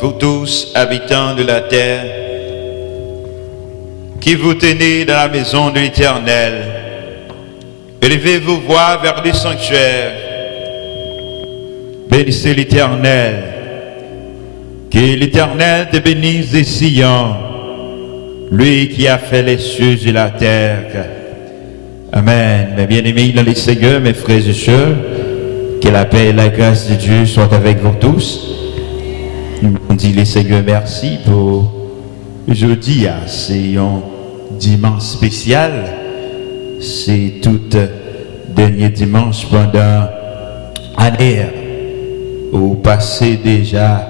vous tous, habitants de la terre, qui vous tenez dans la maison de l'Éternel, élevez vos voix vers le sanctuaire. Bénissez l'Éternel. Que l'Éternel te bénisse des Sion, lui qui a fait les cieux et la terre. Amen. Mes bien-aimés dans les Seigneurs, mes frères et sœurs, que la paix et la grâce de Dieu soient avec vous tous. On dit les Seigneurs merci pour jeudi. C'est un dimanche spécial. C'est tout dernier dimanche pendant l'année. Au passé déjà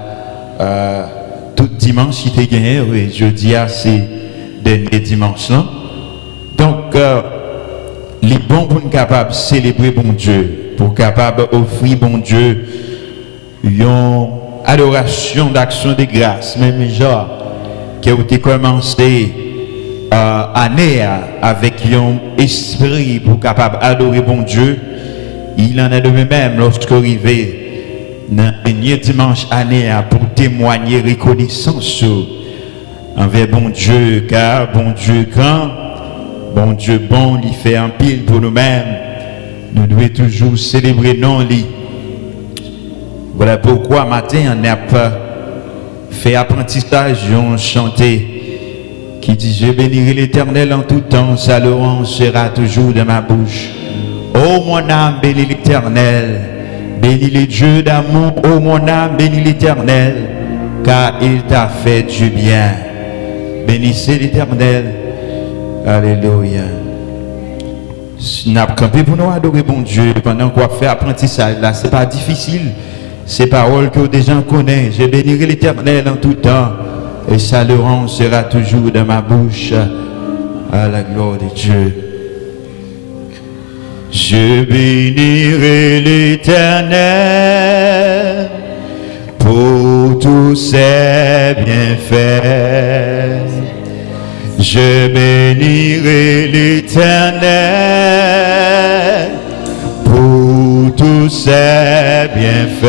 tout dimanche qui était gagné. Oui, jeudi c'est dernier dimanche là. Donc les bons pour nous capables de célébrer bon Dieu, pour capable offrir bon Dieu une adoration d'action de grâce, même genre qui a été commencé année avec un esprit pour capable adorer bon Dieu. Il en est de même lorsque arrivé dans le dernier dimanche année pour témoigner reconnaissance envers bon Dieu, car bon Dieu grand, bon Dieu bon, il fait un pile pour nous-mêmes. Nous devons toujours célébrer non lui. Voilà pourquoi matin on a pas fait apprentissage, on chanté qui dit je bénirai l'Éternel en tout temps, sa louange sera toujours dans ma bouche. Oh mon âme, bénis l'Éternel, bénis les dieux d'amour. Oh mon âme, bénis l'Éternel, car il t'a fait du bien. Bénissez l'Éternel. Alléluia. Nous avons campé pour nous adorer bon Dieu pendant qu'on fait apprentissage. Là, ce n'est pas difficile. Ces paroles que des gens connaissent. Je bénirai l'Éternel en tout temps et sa louange sera toujours dans ma bouche. À la gloire de Dieu. Je bénirai l'Éternel pour tous ses bienfaits. Je bénirai l'Éternel pour tous ses bienfaits.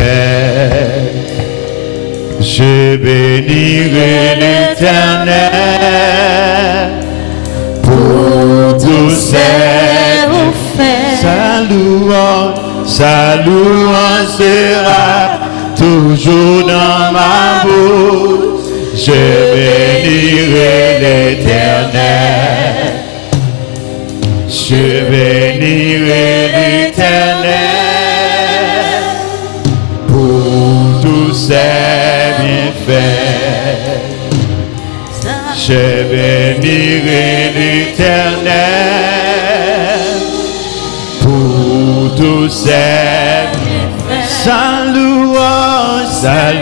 Je bénirai l'Éternel pour tous ses bienfaits. Sa louange sera toujours dans ma bouche. Je bénirai l'Éternel. Je bénirai l'Éternel pour tous ses bienfaits. Je bénirai l'Éternel pour tous ses bienfaits. Sa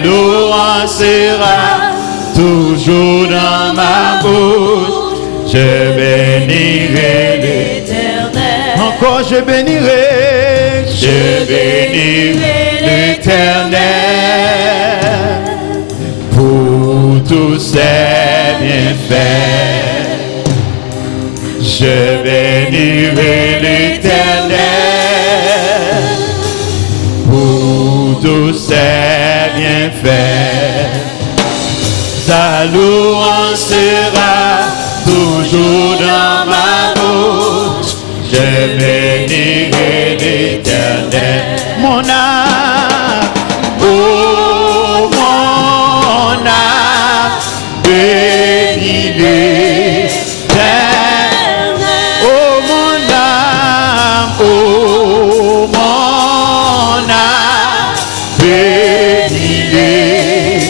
louange sera toujours dans ma bouche. Je bénirai l'Éternel. Encore je bénirai l'Éternel pour tous ses bienfaits. Je bénirai l'Éternel pour tous ses bienfaits. Sa louange sera toujours dans ma bouche. Je bénirai l'Éternel. Mon âme, oh mon âme, bénis l'Éternel. Oh mon âme, oh mon âme, bénis l'Éternel.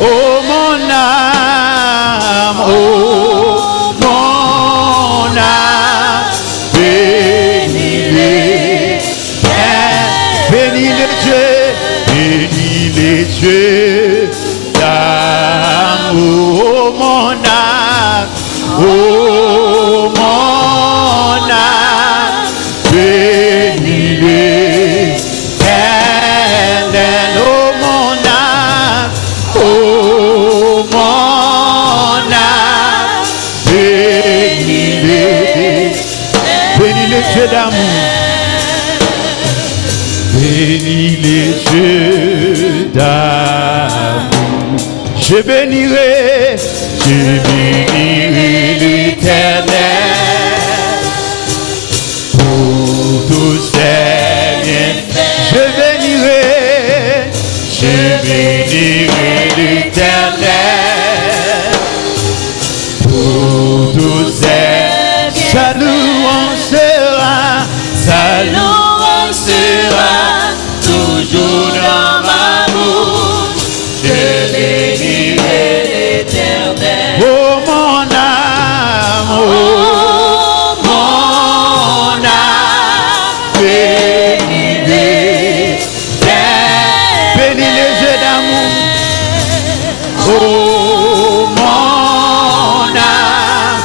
Oh mon âme, oh mon âme, bénis l'Éternel. Bénis les dieux d'amour. Oh mon âme, oh mon âme, bénis l'Éternel. Oh mon âme, oh mon âme, bénis les dieux d'amour. Bénis les dieux d'amour. Je bénirai l'Éternel pour tous ses bienfaits. Je bénirai l'Éternel pour tous ses bienfaits. Sa louange sera toujours dans ma bouche. Je bénirai l'Éternel. Oh mon âme, bénis l'Éternel. Bénis les jeux d'amour. Oh mon âme,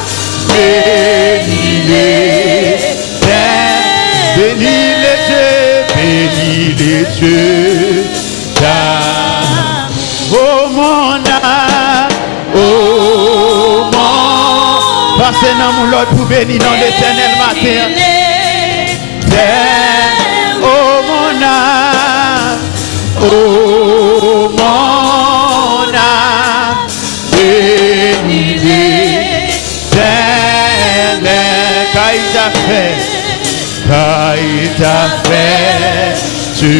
bénis l'Éternel. Bénis les jeux d'amour. Oh mon âme, oh mon. Passez dans mon Lord pour bénir dans l'Éternel matin. Oh mon âme, oh mon âme, bénis l'Éternel. Car il t'a fait du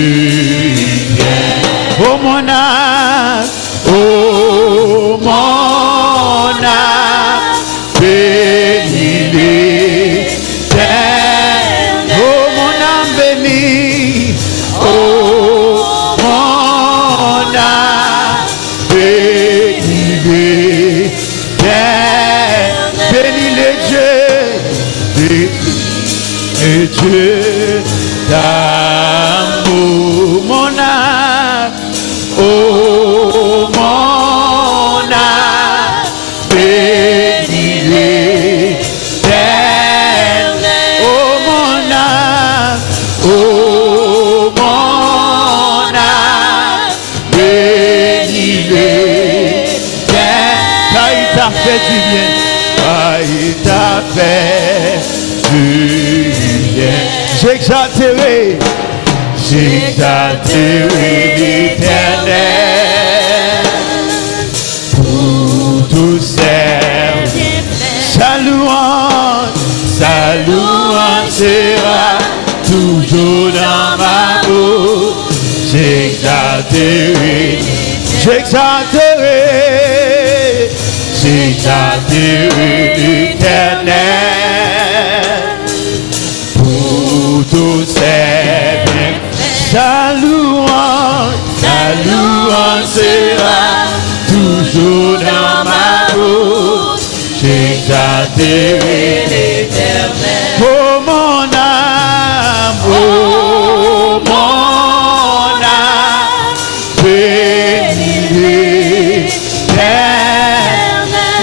bien. Oh mon âme, oh mon âme, bénis l'Éternel. Oh mon âme bénis, oh mon âme, bénis l'Éternel. Bénis les dieux d'amour, mon âme, oh mon âme, bénis l'Éternel. Oh mon âme, oh mon âme, bénis l'Éternel. Car il t'a fait du bien, car il t'a fait du bien. J'exalterai l'Éternel pour tous ses bienfaits. Sa louange sera toujours dans ma bouche. J'exalterai l'Éternel pour tous ses bienfaits. Sa louange sera toujours dans ma bouche. J'exalterai l'Éternel. Oh mon âme, oh mon âme, bénis l'Éternel.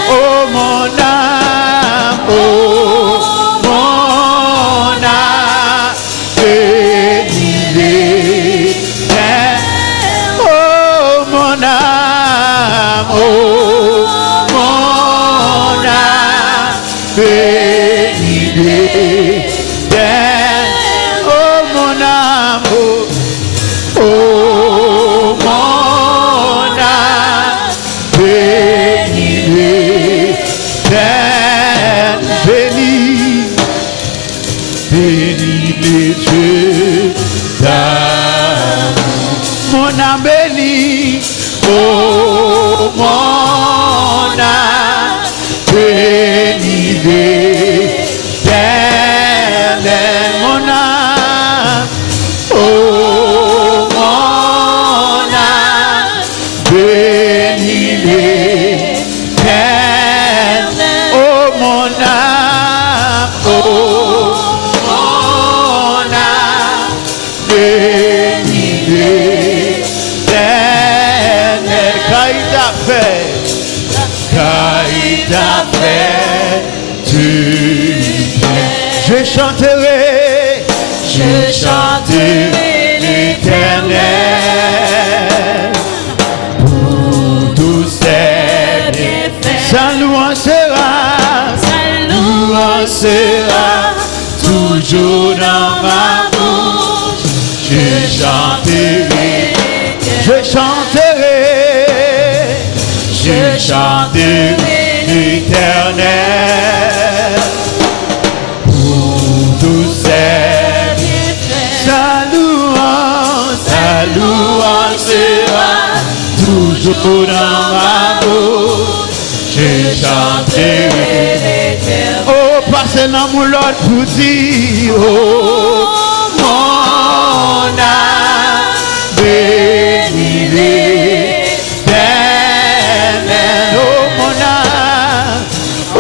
Oh mon âme, oh mon âme, bénis l'Éternel. Oh mon âme, oh mon âme, bénis l'Éternel. Oh mon âme, oh mon âme, bénis l'Éternel. Bénis les dieux d'amour. Mon âme bénis, oh mon âme, bénis l'Éternel. Mon âme, oh mon âme, bénis l'Éternel. Oh mon âme, oh mon âme, bénis l'Éternel. Car il t'a fait du bien. Je chanterai l'Éternel pour tous ses bienfaits. Sa louange sera toujours dans ma bouche. Je chanterai je chanterai l'Éternel. Pour tous ses bienfaits, sa louange sera toujours dans ma bouche. Je chanterai l'Éternel. Oh, passez dans mon lot pour dire, oh, mon âme bénit l'Éternel. Oh, mon âme, oh,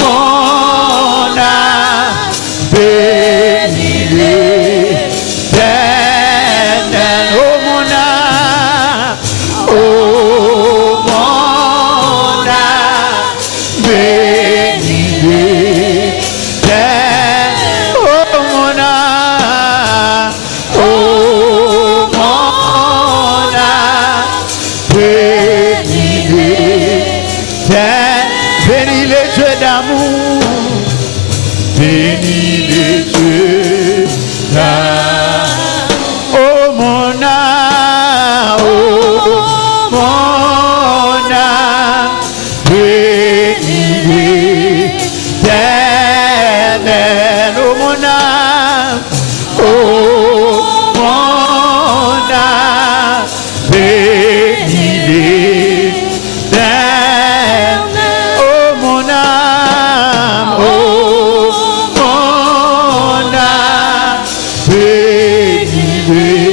mon âme bénit l'Éternel. Oh, mon âme, oh, mon âme bénit l'Éternel. Oh, mon âme, oh, mon âme bénit l'Éternel. Bénis les yeux d'amour, bénis les yeux d'amour. Oh, mon âme, oh, mon âme bénit l'Éternel. Oh, mon âme, oh, mon âme bénit l'Éternel. Oh, mon âme, oh, mon âme bénit l'Éternel.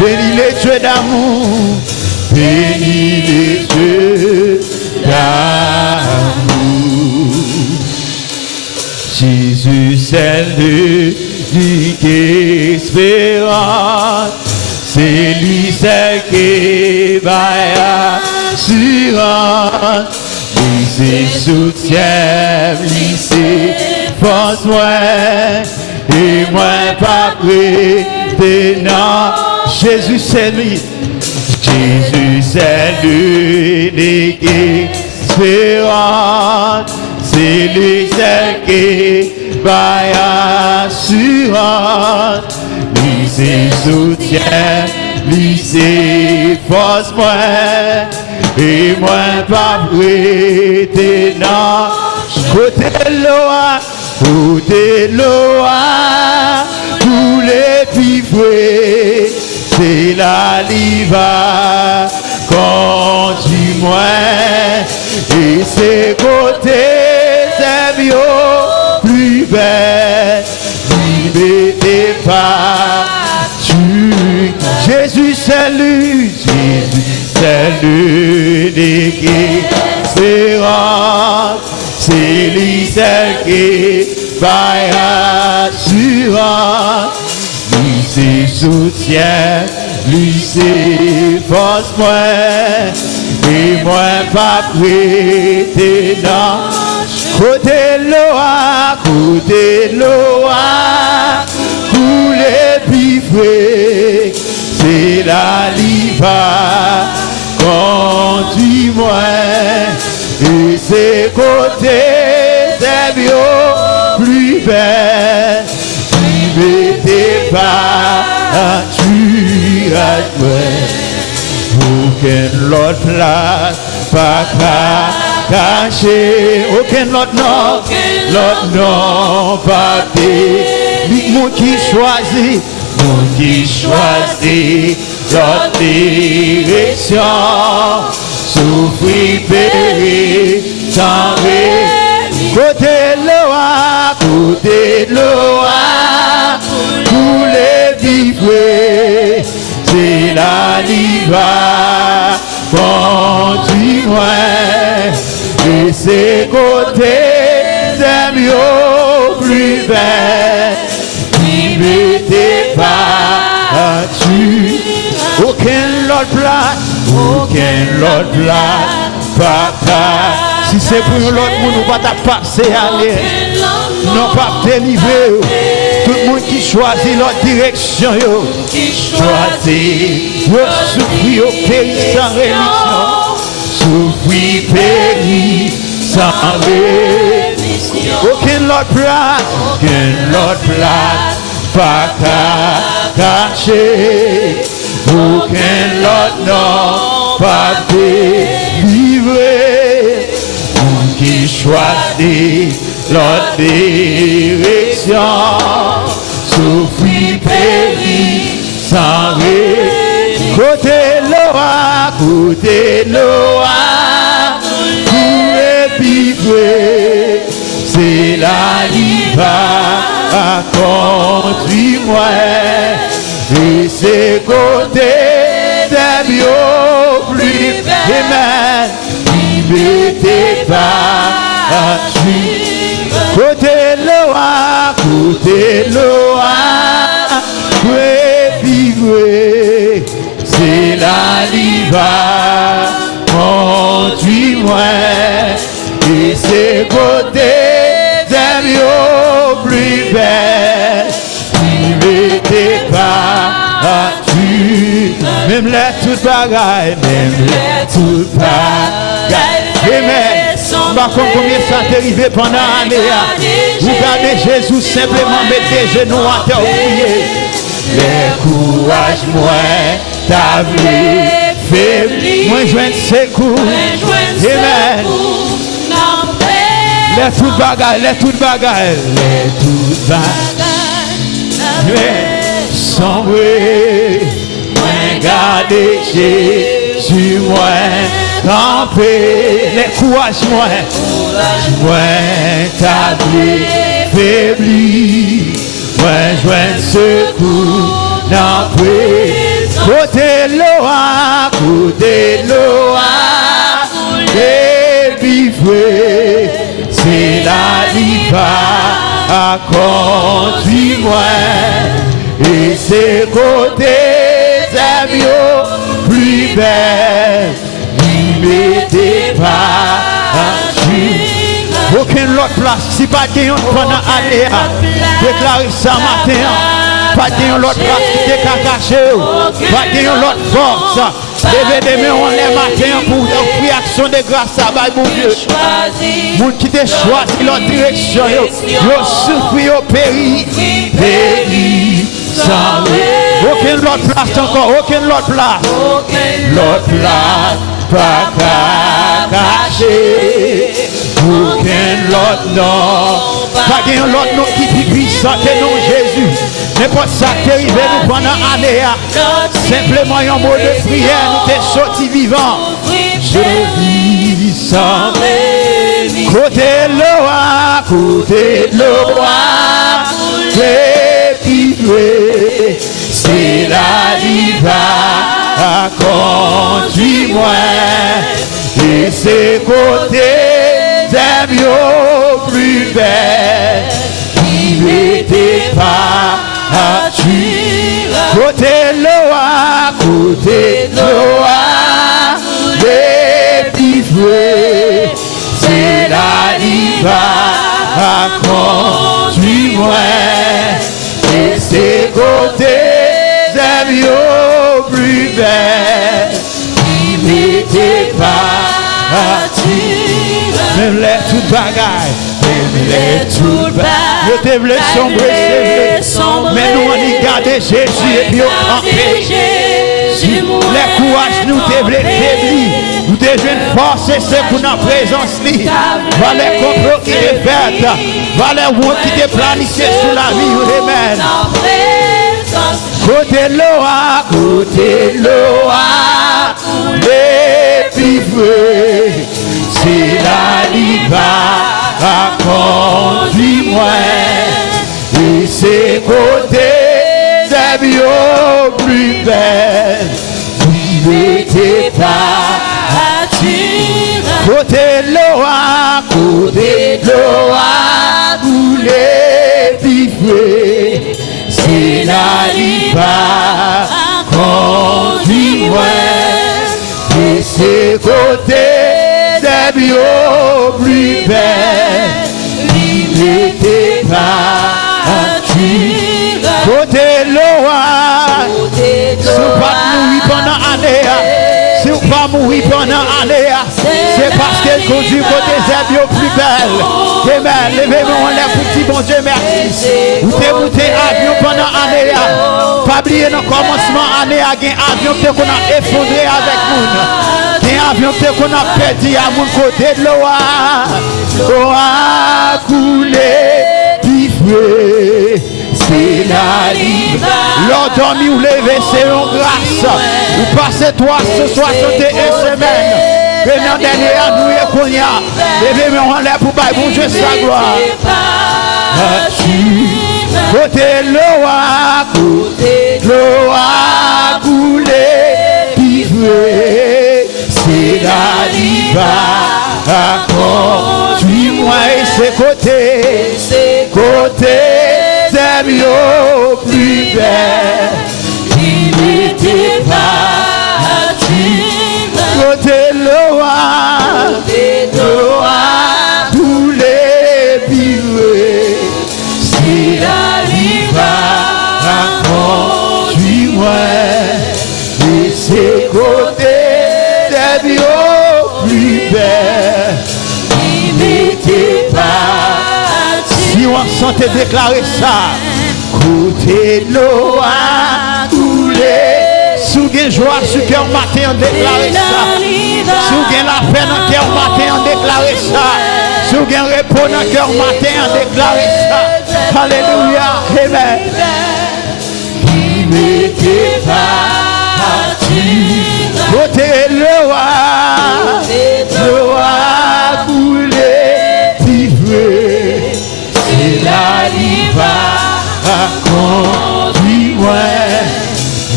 Bénis les yeux d'amour, bénis les yeux d'amour. Jésus, c'est l'unique espérance, c'est lui seul qui va assurance. Lui c'est soutien, lui c'est force moi, et moi pas prêter non. Jésus c'est lui, Jésus c'est l'unique espérance, c'est lui seul qui va assurance. Lui c'est soutien, lui c'est force moi, et moi pas prêter non. Côté Loa, tous les pivoués, c'est la liva, conduis-moi, et c'est côté c'est mieux, plus belle, n'y pas, tu, Jésus c'est lui, Jésus c'est l'unique espérance, c'est lui seul qui va assurance. Lui c'est soutien, lui c'est force moi, et moi pas prêter non. Côté Loa, tous les pivoués, c'est la liva, conduis-moi, et c'est côté c'est mieux, plus belle, n'y mettez pas, tu as aucun l'autre place, pas caché, aucun l'autre non, pas des, mon qui choisit, notre direction, souffrir, périr, sans côté Loa, tous les vivres, c'est la liva, conduis-moi, et c'est côté c'est mieux, plus belle, n'y mettez pas, tu, aucun l'autre place, pas si c'est pour l'autre monde, on va passer aller, non pas délivrer. Tout le monde qui choisit leur direction, choisit, souffrir au pays sans rémission, souffrir pays sans rémission. Aucun l'autre place, pas caché, aucun autre nom pas délivré. Monde qui choisit l'autre direction, souffrir, périr, sans ré. Côté Loa, pour épivrer, c'est la liva à conduire moi. Et c'est côté des bio plus amen. Liberté pas à suivre. Côté Loa, pour épivrer, c'est la liva conduis-moi. Et c'est côté des bio plus belle. Liberté pas à tu. Même les toutes bagailles, Amen. Par contre, combien ça t'est arrivé pendant l'année? Vous gardez Jésus simplement, mettez genoux à terre, priez. Les courage, moi, t'as vu, faibli. Moi, je viens de secours. Amen. Les toutes bagailles, sombré, moi garder Jésus, moi camper, les courage, moi t'abli, faibli, moi joint secours, dans prison. Côté Loa, délivré, c'est la liva à conduire-moi. Et c'est côté des plus belles, mettez pas à suivre. Aucune autre place, si pas de pendant l'année, déclarez ça matin, pas de l'autre place qui t'est caché, pas de l'autre force. Levez des mains les matins pour offrir action de grâce à mon Dieu. Moun qui te choisi leur direction, yo souffri, yo péri, sans aucune autre place encore, aucune autre place. L'autre place, pas caché. Aucun autre nom, pas qu'un autre nom qui est puissant que non Jésus. N'importe ça qui est arrivé nous pendant l'année, simplement un mot de prière, nous t'es sortis vivants. Je vis sans côté Loa, délivré, c'est la liva à conduire-moi. Et c'est côté des bio plus belles, il n'était pas à tuer. Côté Loa, délivré, c'est la liva à conduire-moi. Et c'est côté des bio plus belles, il n'était pas à tuer. Même les toutes bagailles, je te voulais sombrer, mais nous on y garde Jésus et puis on campé. Les courages nous te voulons faiblir, nous te jeunes forcer c'est pour notre présence. Va les complots qui te fêtent, va les routes qui te planifié sous la vie, amen. Côté Loa, délivré, c'est la liva à conduire-moi. Et c'est côté des bio plus belles, il n'était pas à tirer. Côté Loa, délivré, c'est la liva à conduire-moi. Et c'est côté des bio plus belles, il n'était pas à tuer. Côté Loa, si vous pas nous pendant l'année, si vous pas mourir pendant l'année, c'est parce qu'elle conduit côté Zébio plus belle. Amen. Levez-moi en l'air pour dire bon Dieu merci. Vous t'es monté avion pendant l'année. Pas oublier dans le commencement de l'année, il y a un avion qu'on a effondré avec nous. Il y a un avion qu'on a perdu à mon côté de l'eau. L'eau a coulé, pifoué. C'est la libre. L'ordre dormi ou levé, c'est une grâce. Vous passez 361 semaines. Venant derrière nous et qu'on y a. Levez-moi en l'air pour bailler bon Dieu sa gloire. Côté l'eau a coulé, pifoué. C'est la libre. Suis-moi et c'est côté. Zébio plus belle, il n'était pas côté l'eau a coulé, pifoué. C'est la riva, suis-moi et c'est côté Zébio plus belle, il n'était pas. Si on sentait déclarer ça, côté l'eau a coulé. Si vous avez joie sur cœur matin, on déclare ça. Si vous avez la peine dans cœur matin, on déclare ça. Si vous avez repos dans cœur matin, on déclare ça. Alléluia. Amen. Il n'était pas parti. Côté l'eau a coulé, pifoué. La liva conduis-moi,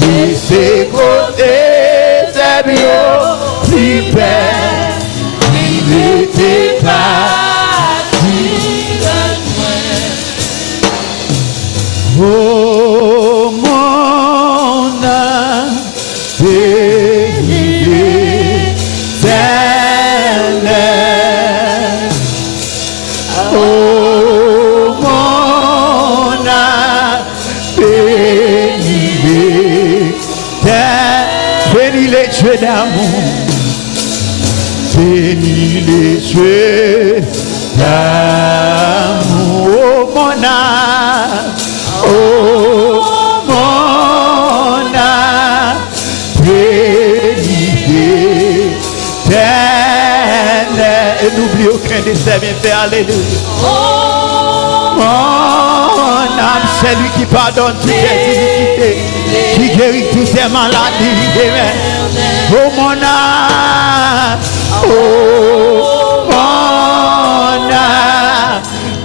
et c'est côté Zébio plus belle, il n'était pas oh mon âme, Dieu d'amour, bénis les cieux d'amour, oh mon âme, bénis l'éternel. Et n'oublie aucun de ses bienfaits, alléluia. Mon âme, c'est lui qui pardonne toutes les iniquités, qui guérit toutes les maladies, amen. Oh mon âme,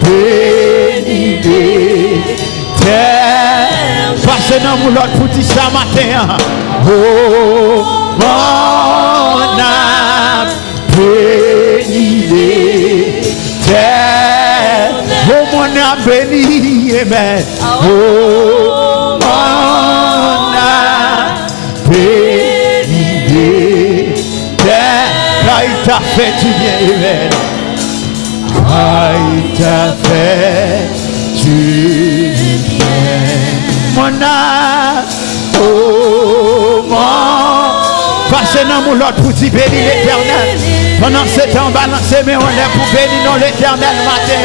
bénis l'éternel. Passez dans mon lot pour dire ça matin. Oh mon âme, bénis l'éternel. Oh mon âme, bénis, amen. Oh mon âme, bénis. Il t'a fait du bien, amen. Il t'a fait du bien. Mon âme, oh mon. Passez dans mon lot pour dire bénir l'éternel. Pendant ce temps, balancez mais on est pour bénir dans l'éternel matin.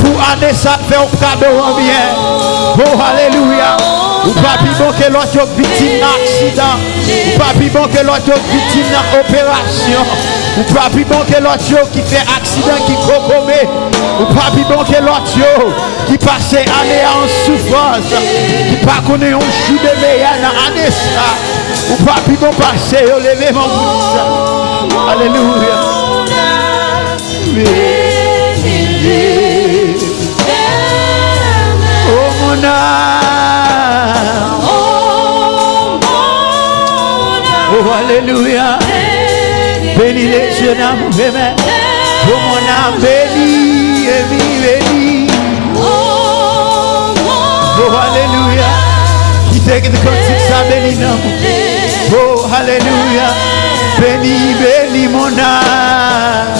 Pour année ça fait au cadeau en bien. Oh alléluia. Ou pas plus bon que l'autre victime d'accident. Ou pas plus bon que l'autre victime d'opération. Ou pas plus bon que l'autre qui fait accident, qui cocomé. Ou pas plus bon que l'autre qui passe année en souffrance. Qui pas connaît un chou de meilleur dans l'année ça. Ou pas plus bon passer au lever mon bouche. Alléluia. Oh mon âme. Oh alléluia. Bénis les cieux d'amour, amen. Oh mon âme, bénis, bénis. Oh alléluia. Qui t'est que cantique ça, bénis l'amour. Oh alléluia. Bénis, bénis mon âme.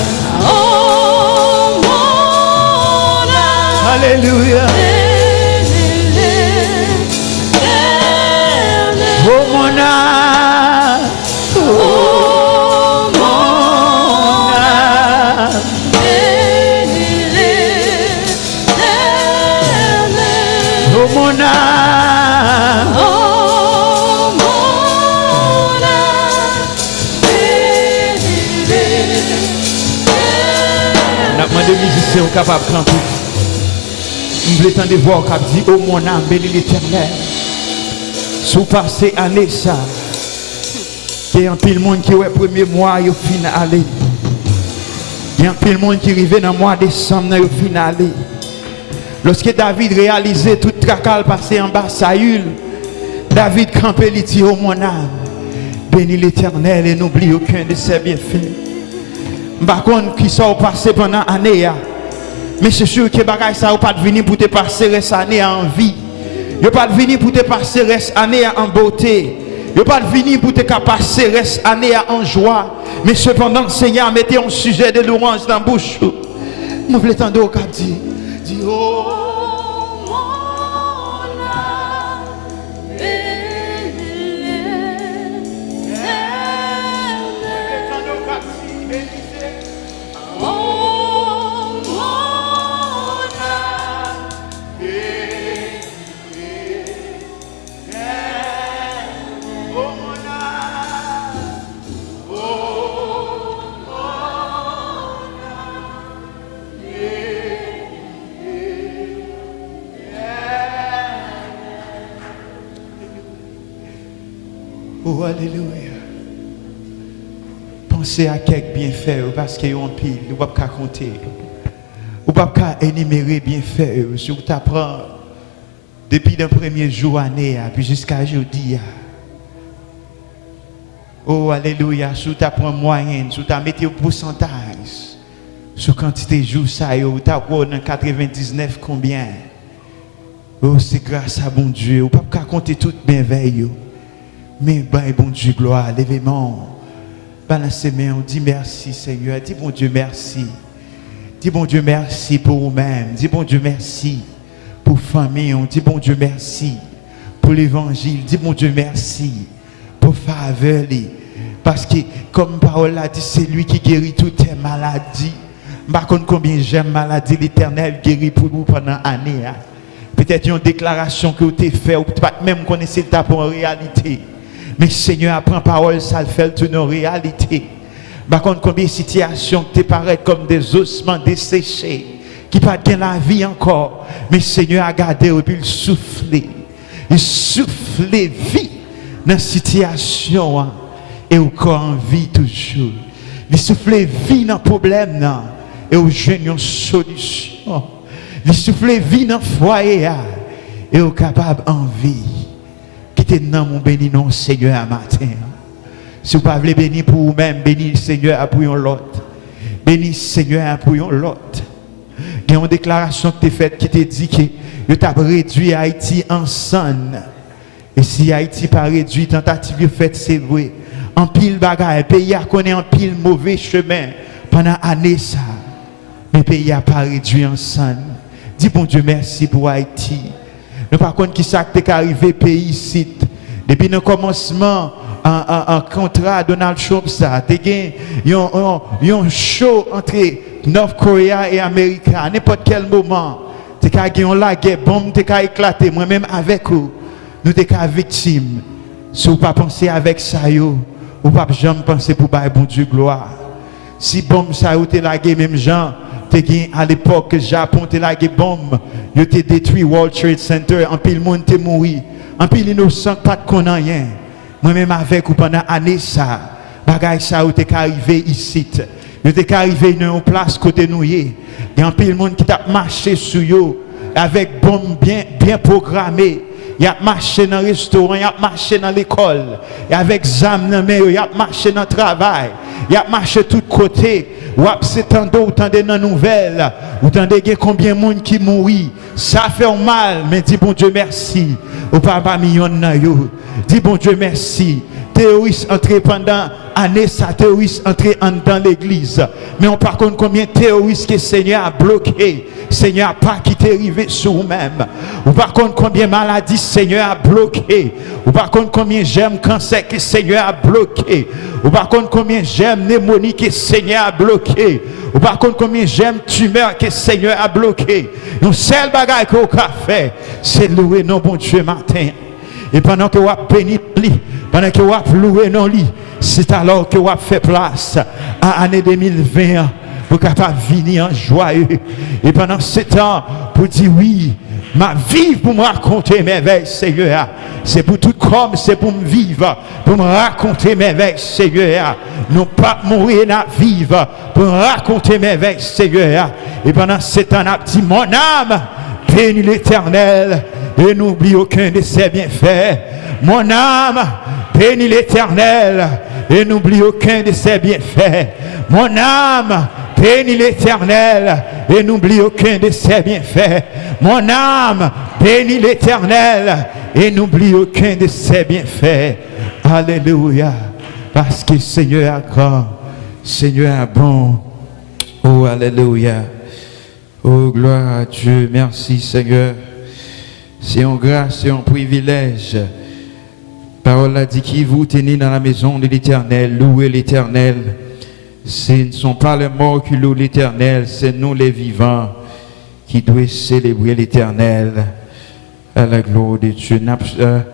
Alléluia. Oh mon âme. Oh de musiciens capables de camper. Je voulais t'en voir qui dit oh mon âme, bénis l'Éternel. Sous passé année ça. Il y a un pile monde qui est premier mois, il fin aller. Il y a un pile monde qui arrive dans le mois de décembre, il fin aller. Lorsque David réalisait tout tracal passé en bas Saül, David campait, il dit oh mon âme, bénis l'Éternel et n'oublie aucun de ses bienfaits. Par contre, qui sont passés pendant l'année, mais c'est sûr que bagay ça ou pas venir pour te passer reste année en vie. Yo pas venir pour te passer reste année en beauté. Yo pas venir pour te passer reste année en joie. Mais cependant, le Seigneur mettez un sujet de louange dans la bouche. Nous voulons entendre au cap dire oh oh, alléluia. Pensez à quelques bienfaits parce qu'il y a un pile, vous ne pouvez pas compter. Vous ne pouvez pas énumérer bienfaits. Si vous t'apprend depuis le premier jour année, puis jusqu'à aujourd'hui. Oh, alléluia. Si vous t'apprend moyenne, si vous mettez un pourcentage, sur quantité de jours, ça, vous t'apprend 99 combien. Oh, c'est grâce à bon Dieu. Vous ne pouvez pas compter toute merveille. Mais bon Dieu, gloire, levez-moi. Balancez mes mains, on dit merci Seigneur. Dis bon Dieu merci. Dis bon Dieu merci pour vous-même. Dis bon Dieu merci pour famille. On dit bon Dieu merci pour l'évangile. Dis bon Dieu merci pour faveur. Parce que comme parole l'a dit, c'est lui qui guérit toutes tes maladies. Par contre, combien j'aime maladie, l'Éternel guérit pour vous pendant année. Peut-être une déclaration que vous avez faite, ou peut-être même connaissez le tape en réalité. Mais Seigneur apprend parole, ça le fait de nos réalités. Par contre, combien de situations te paraissent comme des ossements desséchés, qui ne pas la vie encore. Mais Seigneur a gardé et puis il souffle. Il souffle vie dans la situation et au corps en vie toujours. Il souffle vie dans le problème et au jeune une solution. Il souffle vie dans le foyer et au capable en vie. Quittez dans mon béni non Seigneur à matin. Si vous ne pouvez pas bénir pour vous-même, bénis le Seigneur pour l'autre. Bénis le Seigneur pour l'autre. Il y a une déclaration que tu as faite qui te dit que tu as réduit Haïti ensemble. Et si Haïti n'a pas réduit, tentative de fait, c'est vrai. En pile bagaille, le pays a connu en pile mauvais chemin pendant année ça. Mais le pays n'a pas réduit ensemble. Dis bon Dieu merci pour Haïti. Mais par contre, qui ça qui est arrivé pays ici? Depuis le commencement, en contrat Donald Trump, ça, il y a un show entre North Korea et Amérique. À n'importe quel moment, tu as gagné la guerre, bombe, tu as éclaté. Moi-même avec vous, nous sommes victimes. Si vous ne pensez pas avec ça, vous ne pouvez jamais penser pour bon Dieu gloire. Si bombe, ça, vous la guerre, même gens. À l'époque, le Japon a lagué bombe, il a détruit World Trade Center, en pile monde est mort, en pile innocent pas de rien. Moi-même avec ou pendant année ça, bagay ça ou t'es arrivé ici, il t'es arrivé dans une place côté nous y a un pile monde qui t'a marché sur yo avec bombe bien programmée. Il a marché dans le restaurant, il a marché dans l'école, et avec zam dans main, il a marché dans le travail, il a marché de tous côtés. Ou s'étendre autant de nouvelles, ou tendez combien de monde qui mourit. Ça fait mal, mais dis bon Dieu merci. Ou pas million na yo. Dis bon Dieu merci. Terroristes entrés pendant année, ça terroristes entrés dans l'église. Mais on par contre combien de terroristes que le Seigneur a bloqué. Seigneur n'a pas quitté arrivé sur vous-même. Ou par contre combien de maladies le Seigneur a bloqué. Ou par contre combien j'aime cancer que le Seigneur a bloqué. Ou par contre combien j'aime pneumonie que le Seigneur a bloqué. Ou par contre combien j'aime tumeur que le Seigneur a bloqué. Une seule bagaille que vous avez fait, c'est louer nos bon Dieu matin. Et pendant que vous avez béni, pendant que vous avez loué nos lits, c'est alors que vous avez fait place à l'année 2020. pour capable venir en joyeux. Et pendant ce temps, pour dire oui, ma vie pour me raconter mes veilles, Seigneur. C'est pour tout comme, c'est pour me vivre, pour me raconter mes veilles, Seigneur. Non pas mourir, n'a vivre, pour me raconter mes veilles, Seigneur. Et pendant ce temps, on a dit, mon âme, bénis l'Éternel, et n'oublie aucun de ses bienfaits. Mon âme, bénis l'Éternel, et n'oublie aucun de ses bienfaits. Mon âme, bénis l'Éternel, et n'oublie aucun de ses bienfaits. Mon âme, bénis l'Éternel, et n'oublie aucun de ses bienfaits. Alléluia. Parce que Seigneur est grand, Seigneur est bon. Oh, alléluia. Oh, gloire à Dieu. Merci, Seigneur. C'est une grâce, c'est un privilège. Parole a dit qui vous tenez dans la maison de l'Éternel, louez l'Éternel. Ce ne sont pas les morts qui louent l'Éternel, c'est nous les vivants qui doivent célébrer l'Éternel. À la gloire de Dieu. Nous avons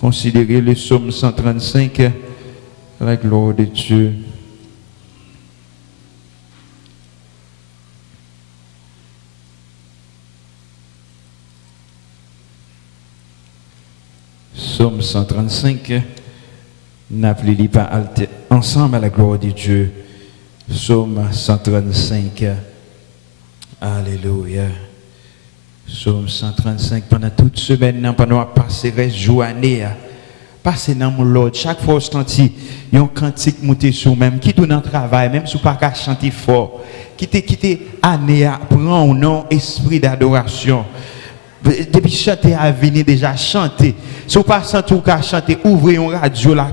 considéré le psaume 135, à la gloire de Dieu. Psaume 135, n'appelez-les pas ensemble à la gloire de Dieu. Psaume 135, alléluia. Psaume 135, pendant toute semaine, pendant qu'on passe les journées, passer dans mon Lord, chaque fois que il y a un cantique monté sur même, qui tourne en travail, même si vous ne pouvez pas chanter fort, qui te année à prendre un nom, esprit d'adoration. Depuis chanter à venir déjà chanter. Si vous passez tout cas chanter, ouvrez une radio là,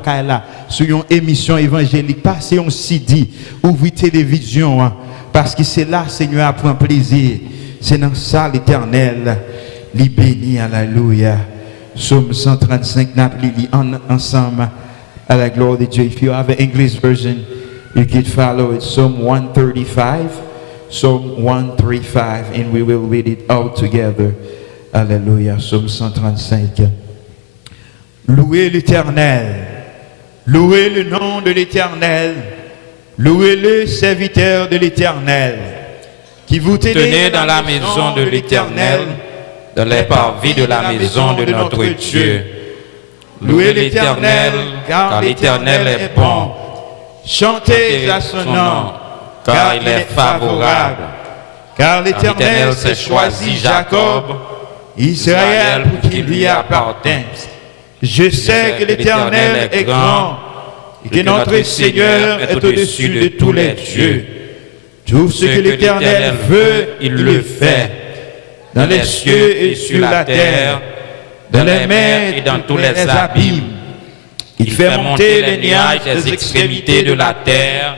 sur une émission évangélique, passez un CD, ouvrez télévision, hein, parce que c'est là, Seigneur, à prendre plaisir. C'est dans ça l'Éternel, les bénis, alléluia. Psaume 135, nous ensemble à la gloire de Dieu. If you have an English version, you can follow it. Psalm 135, Psalm 135, and we will read it all together. Alléluia, Psaume 135. Louez l'Éternel, louez le nom de l'Éternel, louez le serviteur de l'Éternel, qui vous tenez dans la maison de l'Éternel, dans les parvis de la maison de notre Dieu. Louez l'Éternel, car l'Éternel est bon. Chantez à son nom, car il est favorable. Car l'Éternel s'est choisi Jacob, Israël pour qu'il lui appartienne. Je sais que l'Éternel est grand et que notre Seigneur est au-dessus de tous les dieux. Tout ce que l'Éternel veut, il le fait. Dans les cieux et sur la terre, dans les mers et dans tous les abîmes. Il fait monter les nuages des extrémités de la terre.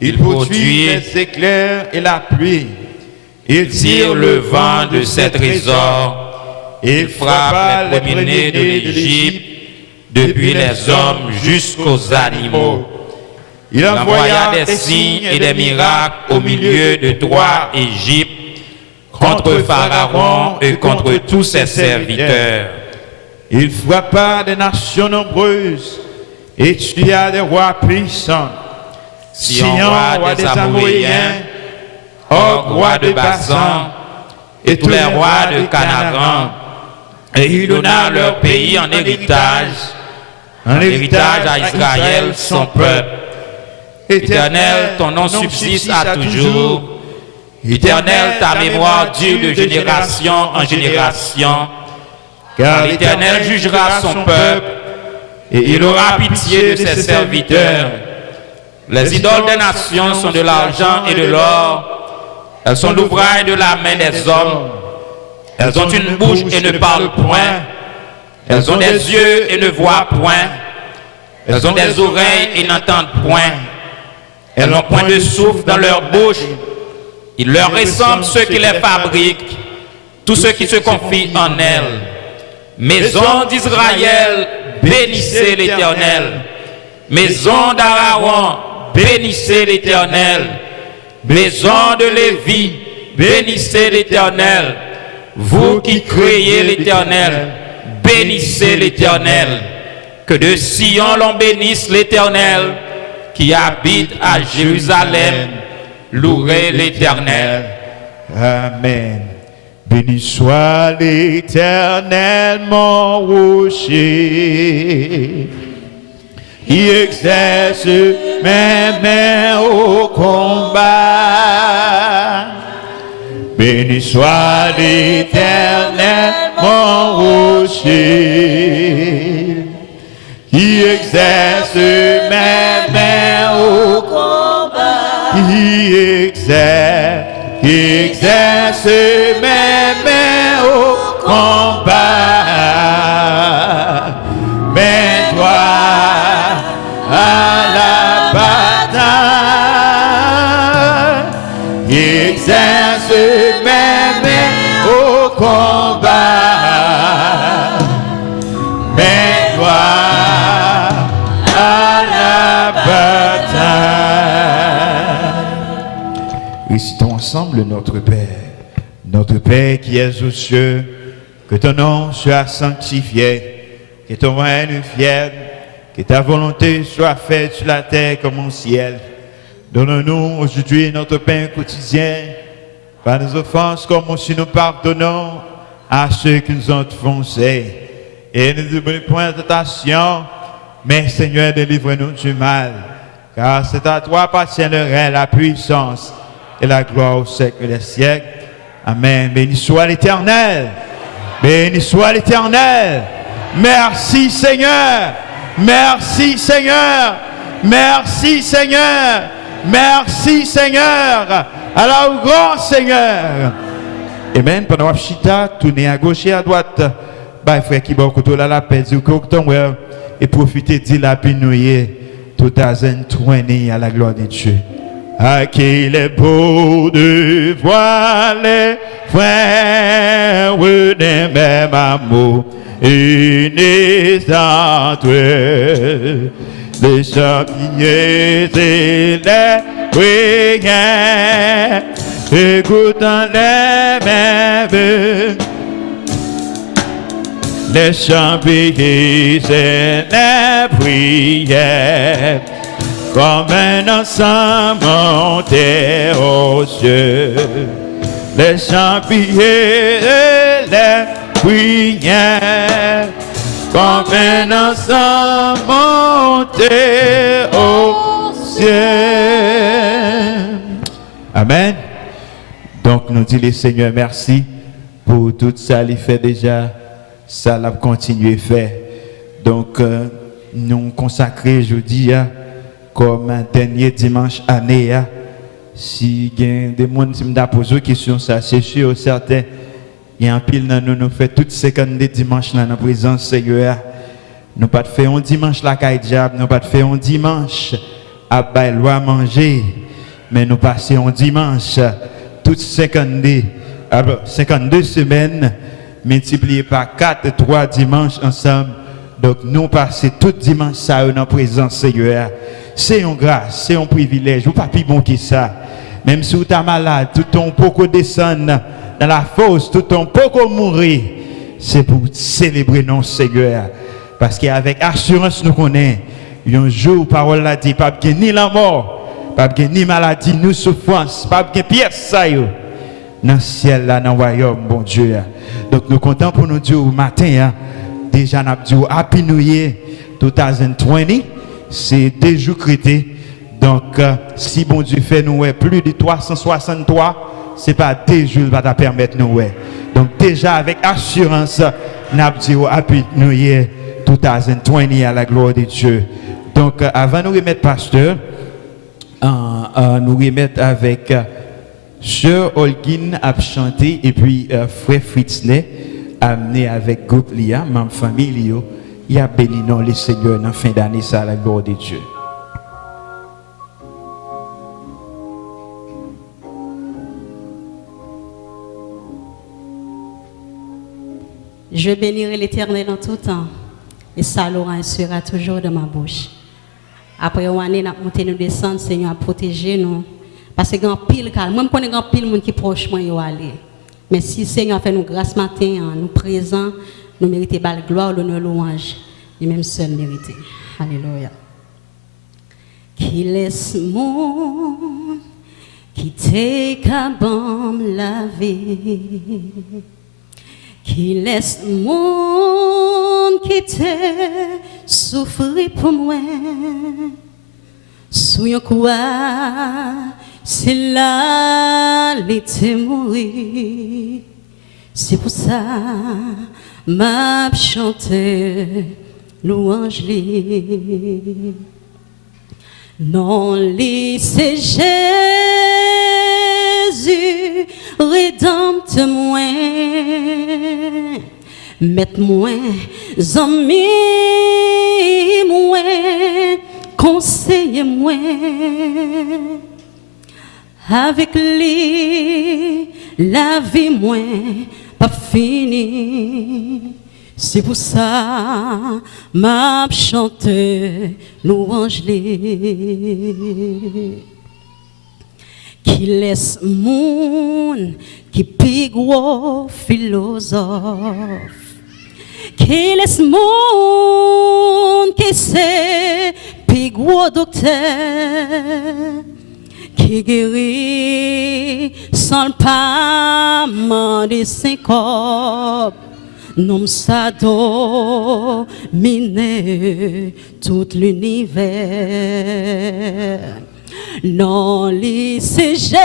Il produit les éclairs et la pluie. Il tire le vent de ses trésors. Il frappe les premiers-nés de l'Égypte, depuis les hommes jusqu'aux animaux. Il envoya des signes et des miracles au milieu de toi, Égypte, contre Pharaon et contre tous ses serviteurs. Il frappa des nations nombreuses et tua des rois puissants. Sion, roi des Amoréens, Og, roi de Basan, et tous les rois de Canaan. Et il donna leur pays en héritage à Israël, son peuple. Éternel, ton nom subsiste à toujours. Éternel, ta mémoire dure de génération en génération. Car l'Éternel jugera son peuple et il aura pitié de ses serviteurs. Les idoles des nations sont de l'argent et de l'or. Elles sont l'ouvrage de la main des hommes. Elles ont une bouche et ne parlent point. Elles ont des yeux et ne voient point. Elles ont des oreilles et n'entendent point. Elles n'ont point de souffle dans leur bouche. Il leur ressemble ceux qui les fabriquent, tous ceux qui se confient en elles. Maison d'Israël, bénissez l'Éternel. Maison d'Aaron, bénissez l'Éternel. Maison de Lévi, bénissez l'Éternel. Vous qui créez l'Éternel, bénissez l'Éternel. Que de Sion l'on bénisse l'Éternel, qui habite à Jérusalem. louerai l'Éternel. Amen. Béni soit l'Éternel, mon rocher, qui exerce mes mains au combat. Béni soit l'Éternel, mon rocher, qui exerce mes mains au combat. Qui exerce mes mains au combat. Mets-toi à la bataille. Qui exerce mes mains au combat. Mets-toi à la bataille. Récitons ensemble notre Père. Notre Père qui es aux cieux, que ton nom soit sanctifié, que ton règne vienne, que ta volonté soit faite sur la terre comme au ciel. Donne-nous aujourd'hui notre pain quotidien, par nos offenses comme aussi nous pardonnons à ceux qui nous ont offensés. Et ne nous donne point de tentation, mais Seigneur, délivre-nous du mal. Car c'est à toi appartient le règne, la puissance et la gloire au siècle des siècles. Amen. Béni soit l'Éternel. Béni soit l'Éternel. Merci Seigneur. Merci Seigneur. Merci Seigneur. Merci Seigneur. Alors grand Seigneur. Amen. Pendant que chita, tournez à gauche et à droite. Bah frère qui va au la paix du coton et profitez de la pinouille. Tout à 2020 à la gloire de Dieu. À qu'il est beau de voir les frères d'un même amour unis entre eux, les champignons et les prières, écoutant les mêmes, les champignons et les prières. Comme un ensemble monté aux cieux, les champignons et les prières, comme un ensemble monté aux cieux. Amen. Donc nous disons le Seigneur merci pour tout ça qu'il fait déjà, ça l'a continué à faire. Donc nous consacrer aujourd'hui comme un dernier dimanche année, si il y a des gens qui me posent des questions, ça c'est sûr, certain. Il y a un pile dans nous fait toutes ces 52 dimanches dans la présence Seigneur. Nous pas fait un dimanche la caille diable, nous pas fait un dimanche à bailler à manger, mais nous passons un dimanche toutes 52 semaines multipliées par 4, 3 dimanches ensemble. Donc nous passons tout dimanche ça dans la présence Seigneur. C'est une grâce, c'est un privilège. Vous pas plus bon que ça. Même si vous êtes malade, tout ton poko descendre dans la fosse, tout ton poko mourir. C'est pour célébrer notre Seigneur. Parce qu'avec assurance nous connaissons. Un jour, parole l'a dit, pas ni la mort, pas ni maladie, ni souffrance, pas de pièce ça yo. Dans le ciel là, dans le royaume, bon Dieu. Donc nous comptons pour nous dire au matin, déjà nous avons dit Happy New Year 2020. C'est 2 jours crétés. Donc, si bon Dieu fait nous plus de 363, ce n'est pas 2 jours qui va te permettre nous. Donc, déjà avec assurance, nous avons dit Happy New Year 2020 à la gloire de Dieu. Donc, avant de nous remettre pasteur, nous remettre avec Sœur Holguin à chanter et puis Frère Fritzner amené avec groupe Lia, ma famille. Il y a béni non les Seigneurs dans la fin d'année, ça à la gloire de Dieu. Je bénirai l'Éternel en tout temps, et sa louange sera toujours dans ma bouche. Après une année, nous monter nous descendre, Seigneur a protégé nous. Parce que grand pile calme, même connais grand pile monde qui proche moi yo aller. Mais si Seigneur fait nous grâce matin, nous présents, nous méritons la gloire, l'honneur, louange, et même seul mérité. Alléluia. Qui laisse mon qui t'est capable la vie, qui laisse monde qui t'est souffrir pour moi, sous un quoi, c'est là l'été mourir. C'est pour ça m'a chanté louange li. Non li c'est Jésus rédempteur moi, mette-moi amis moi, conseillez-moi. Avec lui, la vie moins pas finie. C'est pour ça m'a chanté louange li. Qui laisse moun qui pigou philosophe, qui laisse moun qui c'est pigou docteur, qui guérit sans le pas de syncope, nom ça domine tout l'univers. Non, lui c'est Jésus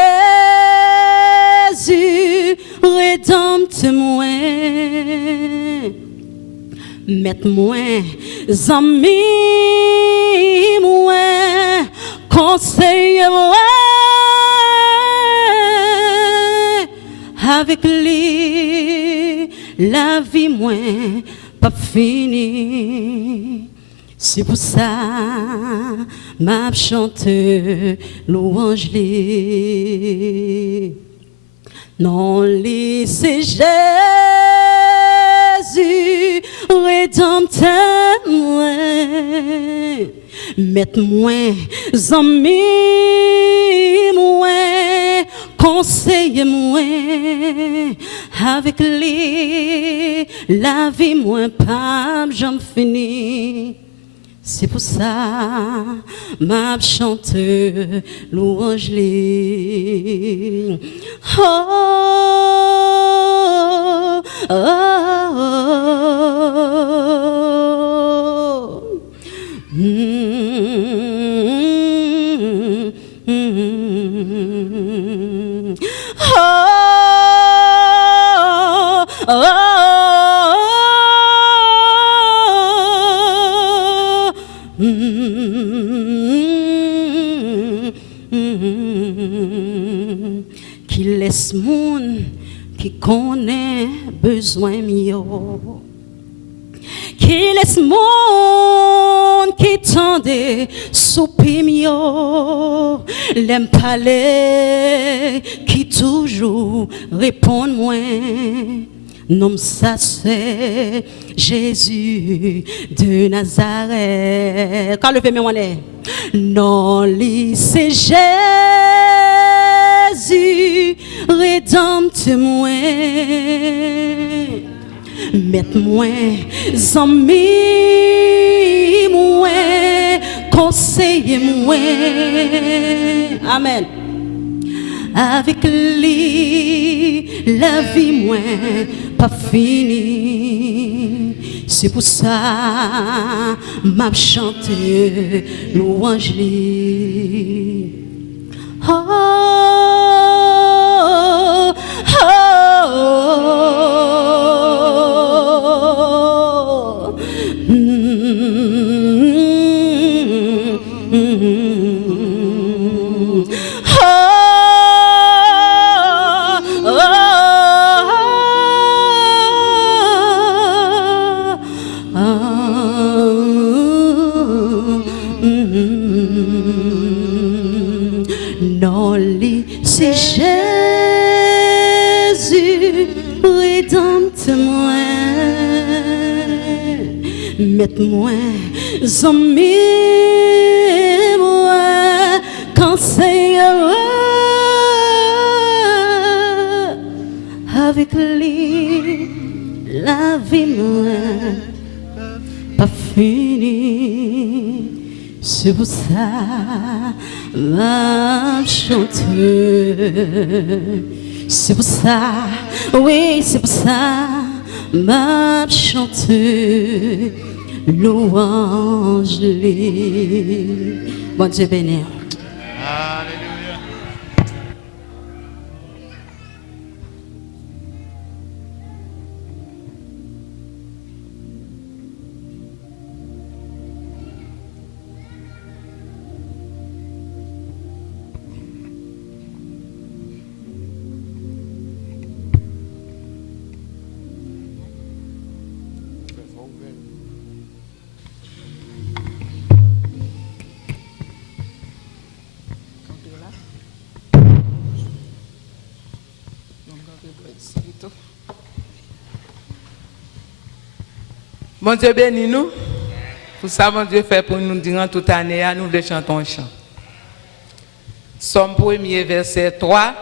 rédempteur moi, mette-moi amis moi, conseille-moi. Avec lui, la vie moins pas finie. C'est pour ça m'a chanté louange li. Non, lui c'est Jésus rédempteur moi, mette-moi amis moi, conseillez-moi. Avec lui, la vie moins pas j'en finis. C'est pour ça m'a chanté louange li. Oh, oh, oh, oh. Qui laisse moun qui connaît besoin mio, qui laisse moun qui tende soupir mio, l'aime parler qui toujours répond moi. Non, ça c'est Jésus de Nazareth. Quand le fait moi non, lui c'est Jésus rédempteur moi, mette-moi amis moi, conseillez-moi. Amen. Avec lui, la vie moins pas finie. C'est pour ça m'a chanté louange li. Oh, oh, oh, c'est Jésus rédempteur moi, mette-moi amis moi, conseille-moi. Avec lui la vie moi pas finie. C'est pour ça, ma chanteuse. C'est pour ça, oui, c'est pour ça, ma chanteuse. Louange lui. Bon Dieu béni. Alléluia. Bon Dieu bénis nous. Pour ça, mon Dieu fait pour nous durant toute année, nous le chantons un chant. Somme 1er, verset 3.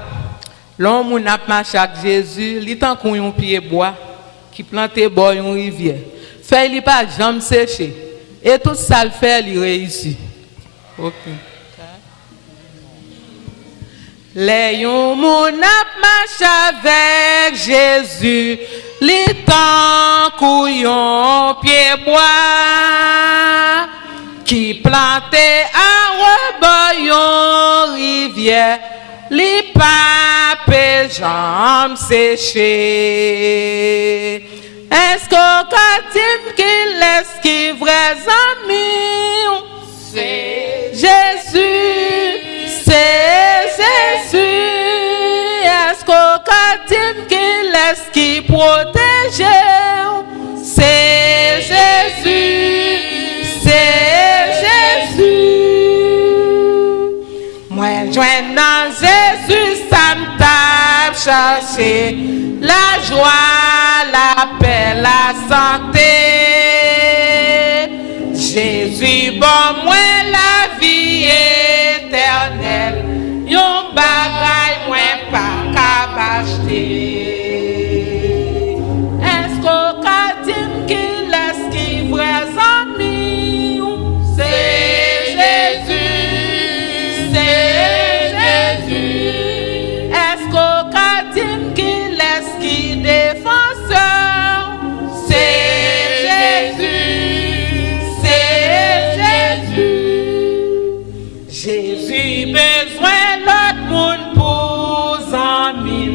L'homme n'a pas chaque Jésus, il tant qu'on un pied bois, qui plantait bois une rivière. Fait il pas jamais séché. Et tout ça le fait, il réussit. Ok. Les yon moun ap marche avec Jésus, li tan couillon pied bois, qui planté à rebayon rivière, li pape jambes séché. Est-ce qu'on katim qui laisse qui vrais amis? C'est Jésus, c'est Jésus. Est-ce qu'on katim qui laisse qui protège? C'est Jésus, c'est Jésus. Moi, joins dans Jésus, ça me tape chercher la joie, la paix, la santé. Jésus, bon, moi, la vie éternelle. Yon bagay, moi, pas qu'à acheter. Est-ce qu'on katim qui laisse qui vrais amis? C'est Jésus, c'est Jésus. Est-ce qu'on katim qui laisse qui défenseur? C'est Jésus, c'est Jésus. Jésus besoin l'autre monde pour amis.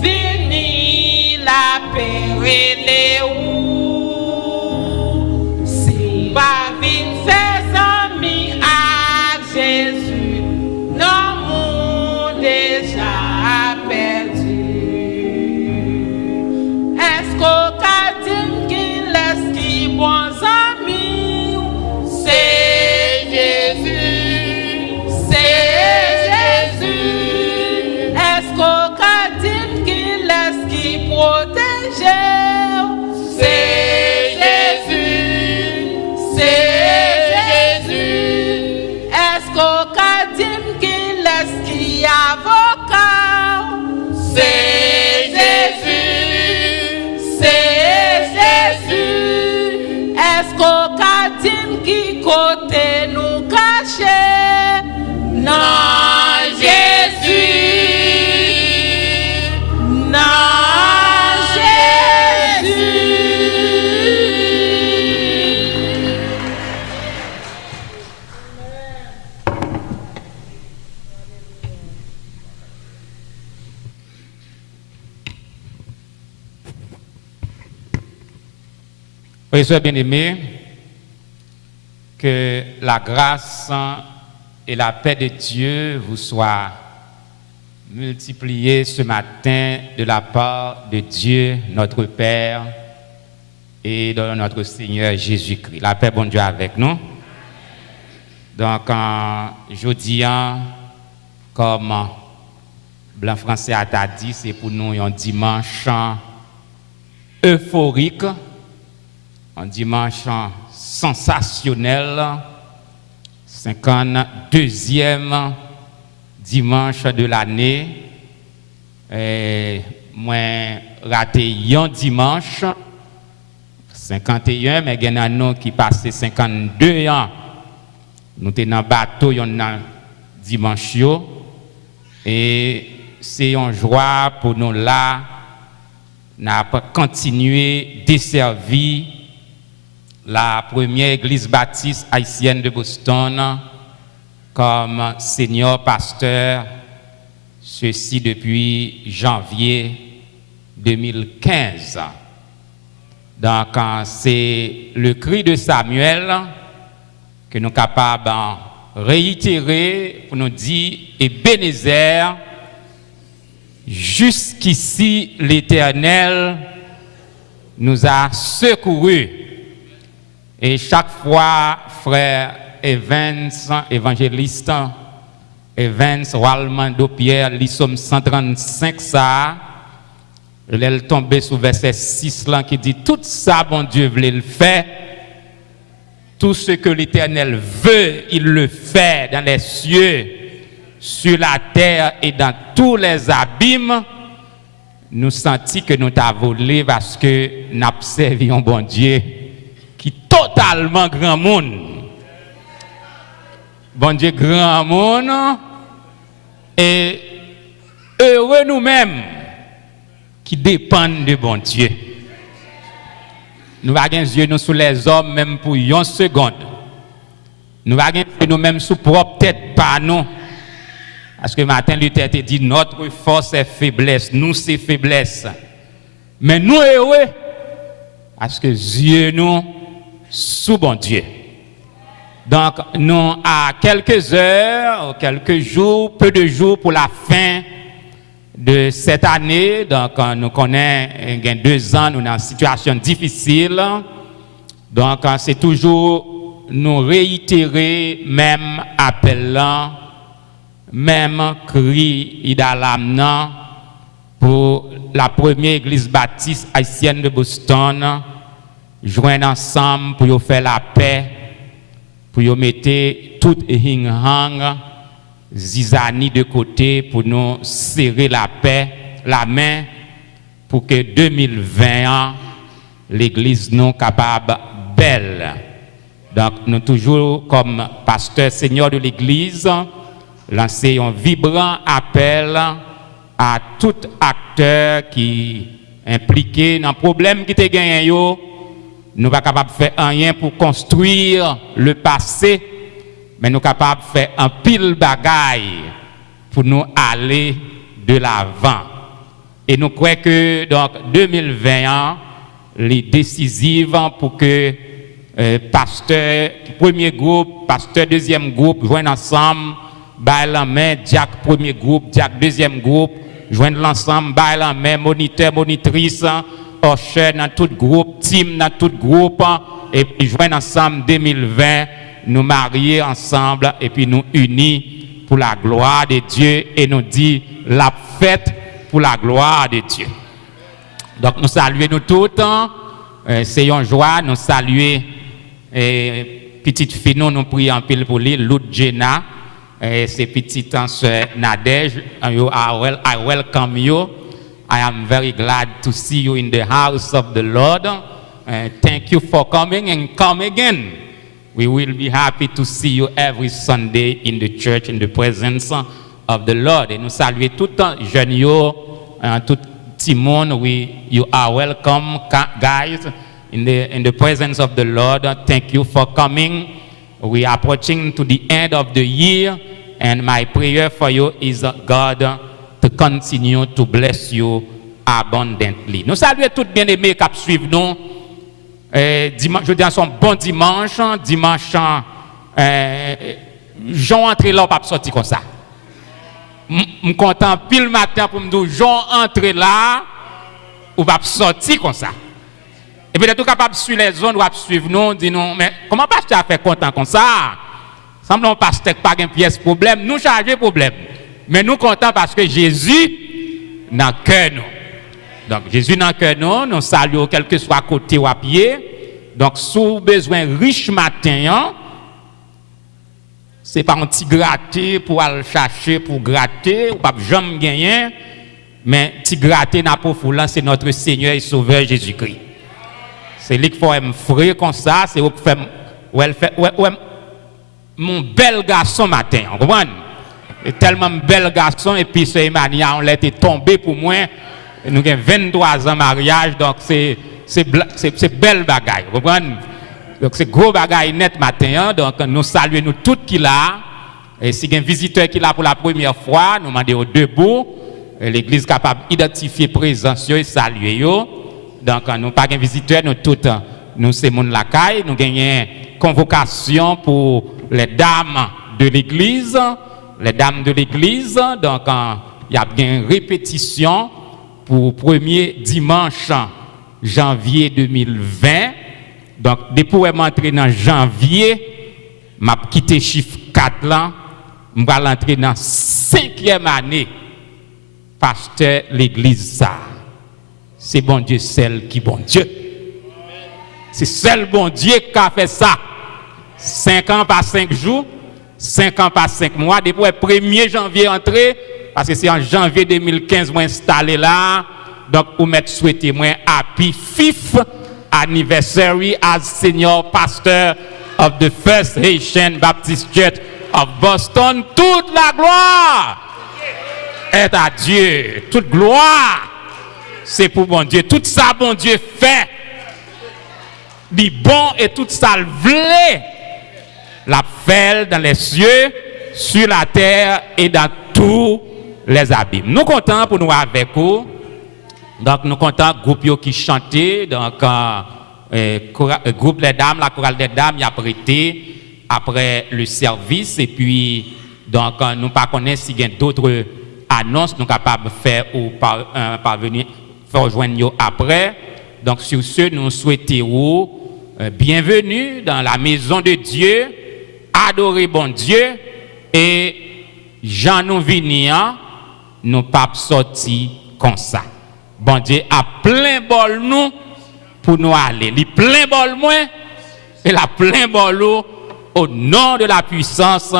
Vini la paix les ou. Si pas vin faire amis à Jésus, non monde déjà perdu. Est-ce qu'au katim qui laisse qui bons amis? C'est Jésus, c'est Jésus. Est-ce qu'au katim qui laisse qui protège? C'est Jésus, c'est Jésus. Est-ce qu'au katim qui laisse qui avocat? C'est Jésus, c'est Jésus. Est-ce qu'au katim qui côté nous cache? Non, Jésus, non, Jésus. Oui, soyez bien-aimés, que la grâce et la paix de Dieu vous soient multipliées ce matin de la part de Dieu, notre Père, et de notre Seigneur Jésus-Christ. La paix, bon Dieu, avec nous. Donc, jeudi, comme Blanc Français a dit, c'est pour nous un dimanche euphorique, un dimanche sensationnel, 52e dimanche de l'année. Moi, raté un dimanche, 51, mais il y en a qui passent 52 ans Nous sommes dans le bateau dimanche. Et c'est une joie pour nous là, de continuer à desservir la première église baptiste haïtienne de Boston comme senior pasteur, ceci depuis janvier 2015. Donc, c'est le cri de Samuel que nous sommes capables de réitérer pour nous dire, Ebenezer, jusqu'ici l'Éternel nous a secourus. Et chaque fois, frère Evans, évangéliste, Evans, Walmando Pierre, l'Issomme 135, ça, elle tombé sur verset 6 là, qui dit, tout ça, bon Dieu voulait le faire. Tout ce que l'Éternel veut, il le fait dans les cieux, sur la terre et dans tous les abîmes. Nous sentons que nous t'avons volé parce que nous avons servi un bon Dieu qui est totalement grand monde. Bon Dieu grand monde. Et heureux nous-mêmes qui dépendent de bon Dieu. Nous avons les yeux sur les hommes même pour une seconde. Nous avons les yeux nous-mêmes sous propre tête par nous. Parce que Martin Luther te dit notre force est faiblesse, nous c'est faiblesse. Mais nous heureux parce que Dieu nous sous bon Dieu. Donc nous à quelques heures, quelques jours, peu de jours pour la fin de cette année, donc nous connaissons il y a 2 ans, nous sommes dans une situation difficile. Donc c'est toujours nous réitérer même appelant, même cri d'alarme pour la première église baptiste haïtienne de Boston, joindre ensemble pour faire la paix, pour mettre tout hing-hang, zizani de côté pour nous serrer la paix, la main, pour que 2020, l'église nous capable belle. Donc, nous toujours, comme pasteur seigneur de l'église, lancer un vibrant appel à tout acteur qui est impliqué dans le problème qui te gagné. Nous ne sommes pas capables de faire rien pour construire le passé, mais nous sommes capables de faire un pile bagaille pour nous aller de l'avant. Et nous croyons que donc 2021 est décisive pour que pasteur premier groupe, pasteur deuxième groupe joignent ensemble, baillent la main, Jack premier groupe, Jack deuxième groupe, joignent l'ensemble, baillent la main, moniteur, monitrice, usher dans tout groupe, team dans tout groupe, et puis joignent ensemble 2020, nous marier ensemble et puis nous unis pour la gloire de Dieu et nous dit la fête pour la gloire de Dieu. Donc nous saluons nous tous, c'est une joie, nous saluons petite fille, nous prions en pile pour lui, Lud Jenna, c'est petite sœur Nadège, I welcome you. I am very glad to see you in the house of the Lord. Thank you for coming and come again. We will be happy to see you every Sunday in the church in the presence of the Lord. Et nous saluons tout le jeune tout petit monde. You are welcome, guys, in the presence of the Lord. Thank you for coming. We are approaching to the end of the year, and my prayer for you is God to continue to bless you abundantly. Nous saluons tous bien-aimés qui suivent nous. Dimanche, je dis à son bon dimanche, Jean entre là, pas sorti comme ça. Je content pile matin pour me dire, Jean entre là, ou pas sorti comme ça. Et puis, tout capable de suivre les zones, ou suivre nous, dit non, mais comment pasteur a fait content comme ça? Semblons pasteur pas de pièce problème, nous charger problème. Mais nous contents parce que Jésus n'a que nous. Donc, Jésus n'a que nous saluons quel que soit côté ou à pied. Donc, si vous avez besoin riche matin, ce n'est pas un petit gratter pour aller chercher, pour gratter, ou pas jamais gagner, mais petit gratter n'a pas foulant, c'est notre Seigneur et Sauveur Jésus-Christ. C'est lui qui faut me frère comme ça, c'est où fait mon bel garçon matin, vous comprenez? Et tellement bel garçon, et puis ce Emmanuel, on l'a été tombé pour moi. Nous avons 23 ans de mariage, donc c'est belle bagaille, vous comprenez? Donc c'est gros bagaille net matin, donc nous saluons nous tous qui là. Et si il y a un visiteur qui est là pour la première fois, nous demandons debout. L'église capable d'identifier présence et saluer. Donc nous pas un visiteur, nous tous, nous c'est mon lacaille, nous gagnons convocation pour les dames de l'église. Les dames de l'église, donc il y a une répétition pour premier dimanche janvier 2020. Donc, depuis que je suis entré dans janvier, je vais quitter chiffre 4 là, je vais entrer dans la 5e année, pasteur l'église ça. C'est bon Dieu, celle qui bon Dieu. C'est seul bon Dieu qui a fait ça. 5 ans par 5 jours, 5 ans par 5 mois, depuis le 1er janvier entré, parce que c'est en janvier 2015 moi installé là, donc vous m'êtes souhaité moi happy 5th anniversary as senior pastor of the First Haitian Baptist Church of Boston. Toute la gloire est à Dieu. Toute gloire, c'est pour bon Dieu. Tout ça, bon Dieu fait. Dit bon et tout ça le voulait. La fait dans les cieux, sur la terre et dans tous les abîmes. Nous comptons pour nous avec vous. Donc, nous comptons groupe qui chantait, donc, groupe des dames, la chorale des dames, y a prêté après le service. Et puis, donc, nous ne connaissons pas s'il y a d'autres annonces, nous sommes capables de faire ou parvenir, faire rejoindre après. Donc, sur ce, nous souhaitons bienvenue dans la maison de Dieu, adorer bon Dieu, et Jean nous venir, nous pas sorti comme ça. Bon Dieu a plein bol nous pour nous aller. Il plein bol moins et la plein bol au nom de la puissance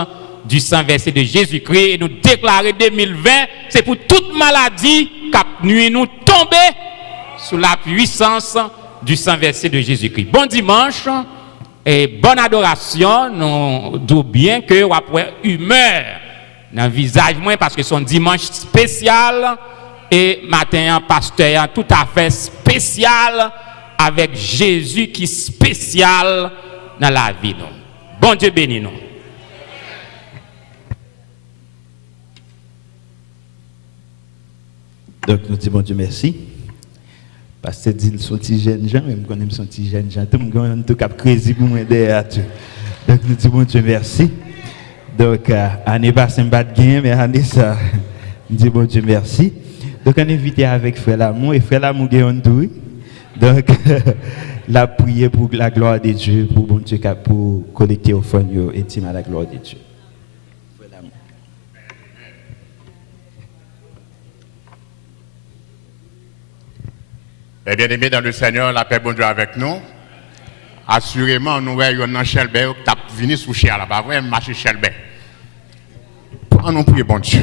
du sang versé de Jésus-Christ. Et nous déclarer 2020, c'est pour toute maladie qui nuit nous tomber sous la puissance du sang versé de Jésus-Christ. Bon dimanche et bonne adoration. Nous disons bien que vous avez humeur dans le visage moins parce que c'est un dimanche spécial. Et matin, pasteur, tout à fait spécial avec Jésus qui est spécial dans la vie. Bon Dieu bénis nous. Donc nous disons bon Dieu merci. Parce que dit sont petits jeunes gens, même quand ils sont petits jeunes gens, tout le monde tout cap crazy pour moi derrière tout. Donc nous disons bon Dieu merci. Donc année passée pas de gain mais année ça nous disons bon Dieu merci. Donc, on est invité avec Frère L'amour et Frère L'amour gagne tout. Donc, la prière pour la gloire de Dieu, pour bon Dieu, pour collecter au fond intime à la gloire de Dieu. Frère L'amour. Eh bien aimé dans le Seigneur, la paix bon Dieu avec nous. Assurément, nous voyons dans Chelbert, tu as venu sous Cher là, pas vrai, marcher Chelbert. Pour nous prier bon Dieu.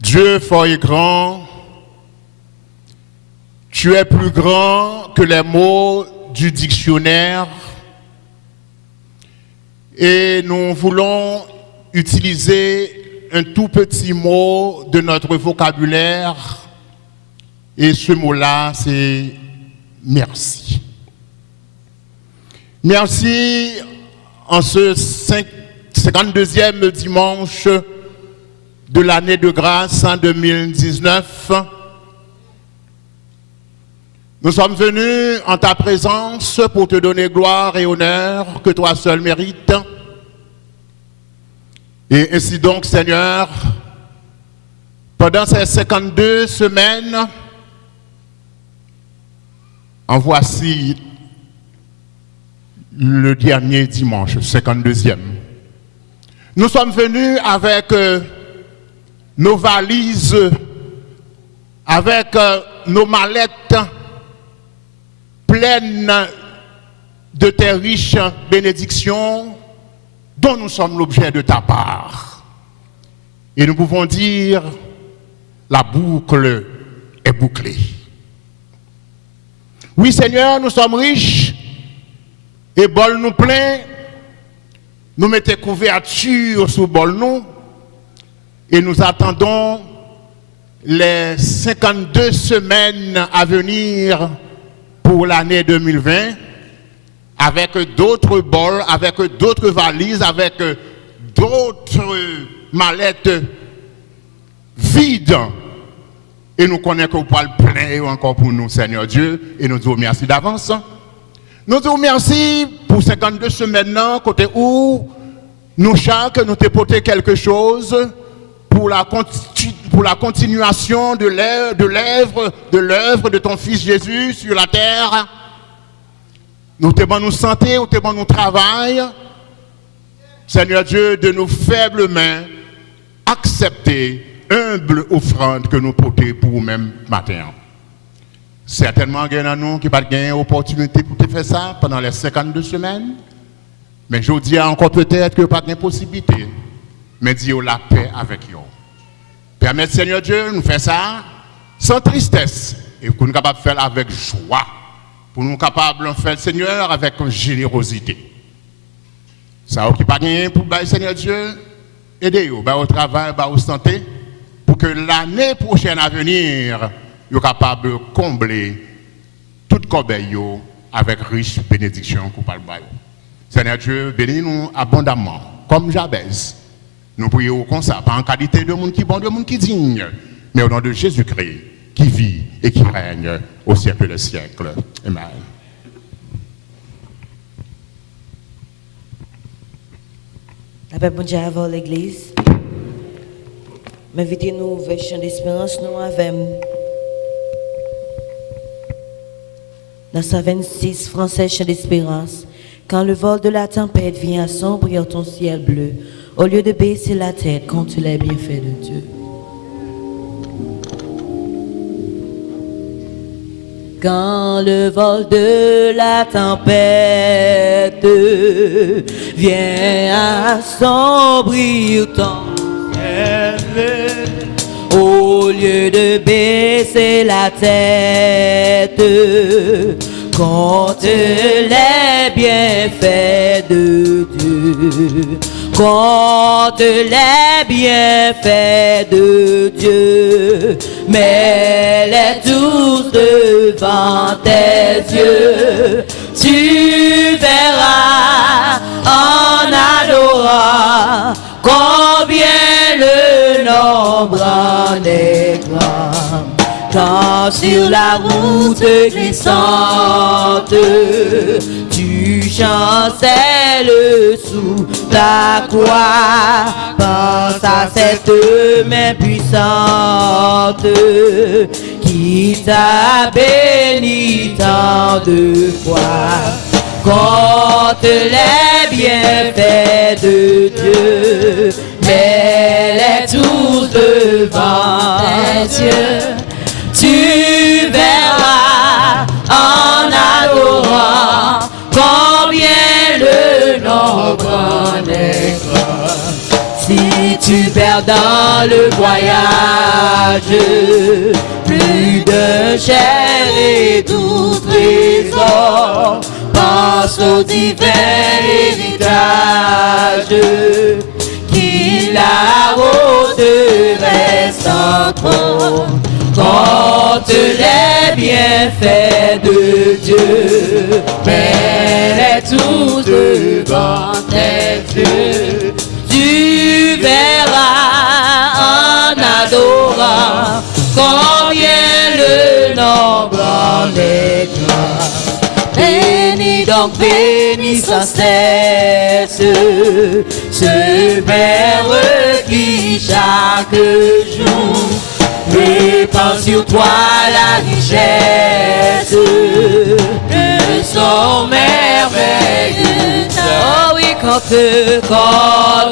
Dieu fort et grand, tu es plus grand que les mots du dictionnaire et nous voulons utiliser un tout petit mot de notre vocabulaire et ce mot-là c'est merci. Merci en ce 52e dimanche de l'année de grâce en 2019. Nous sommes venus en ta présence pour te donner gloire et honneur que toi seul mérites. Et ainsi donc, Seigneur, pendant ces 52 semaines, en voici le dernier dimanche, 52e. Nous sommes venus avec nos valises, avec nos mallettes pleines de tes riches bénédictions dont nous sommes l'objet de ta part. Et nous pouvons dire, la boucle est bouclée. Oui Seigneur, nous sommes riches et bol nous plein nous mettons couverture sous bol nous et nous attendons les 52 semaines à venir pour l'année 2020 avec d'autres bols, avec d'autres valises, avec d'autres mallettes vides. Et nous connaissons que vous parlez plein encore pour nous, Seigneur Dieu, et nous disons merci d'avance. Nous disons merci pour 52 semaines, côté où nous chaque nous t'ai porté quelque chose pour la continuation de l'œuvre de ton Fils Jésus sur la terre. Nous te bon nous santé, nous te bon nous travail. Seigneur Dieu, de nos faibles mains, accepter humble offrande que nous portons pour nous-mêmes matin. Certainement, il y en a nous qui n'ont pas gagné l'opportunité pour te faire ça pendant les 52 semaines. Mais je dis encore peut-être que pas de possibilité. Mais dis la paix avec eux. Permettez, Seigneur Dieu, nous faire ça sans tristesse et pour nous capables de faire avec joie. Pour nous capables de faire, Seigneur, avec générosité. Ça qui pas gagné pour le Seigneur Dieu, aidez-vous au travail, au santé, pour que l'année prochaine à venir, vous soyez capable de combler toute corbeille avec riche bénédiction qu'on parle. Seigneur Dieu, bénis-nous abondamment, comme Jabez. Nous prions comme ça, pas en qualité de monde qui est bon, de monde qui est digne, mais au nom de Jésus-Christ, qui vit et qui règne au siècle des siècles. Amen. La paix, bon Dieu, avant l'église. M'invitez-nous vers chant d'espérance, nous avec dans 126 français chant d'espérance. Quand le vol de la tempête vient assombrir ton ciel bleu, au lieu de baisser la tête contre les bienfaits de Dieu. Quand le vol de la tempête vient assombrir ton ciel bleu, au lieu de baisser la tête contre les bienfaits de Dieu, contre les bienfaits de Dieu, mets-les tous devant tes yeux. Tu verras en adorant combien le nombre en est grand. Quand sur la route glissante, tu chancelles sous ta croix. Pense à cette main puissante qui t'a béni tant de fois. Compte les bienfaits de Dieu, mets-les tous devant tes yeux. Tu verras en adorant combien le nombre en est grand. Si tu perds dans le voyage plus de chair et doux trésor, pense au divin héritage qui l'arroserait sans trop. Compte les bienfaits de Dieu, mets-les tous devant tes yeux. Tu verras en adorant combien le nombre en est grand. Bénis donc, bénis sans cesse ce Père qui chaque jour répand sur toi la richesse de son merveilleux temps. Oh oui, quand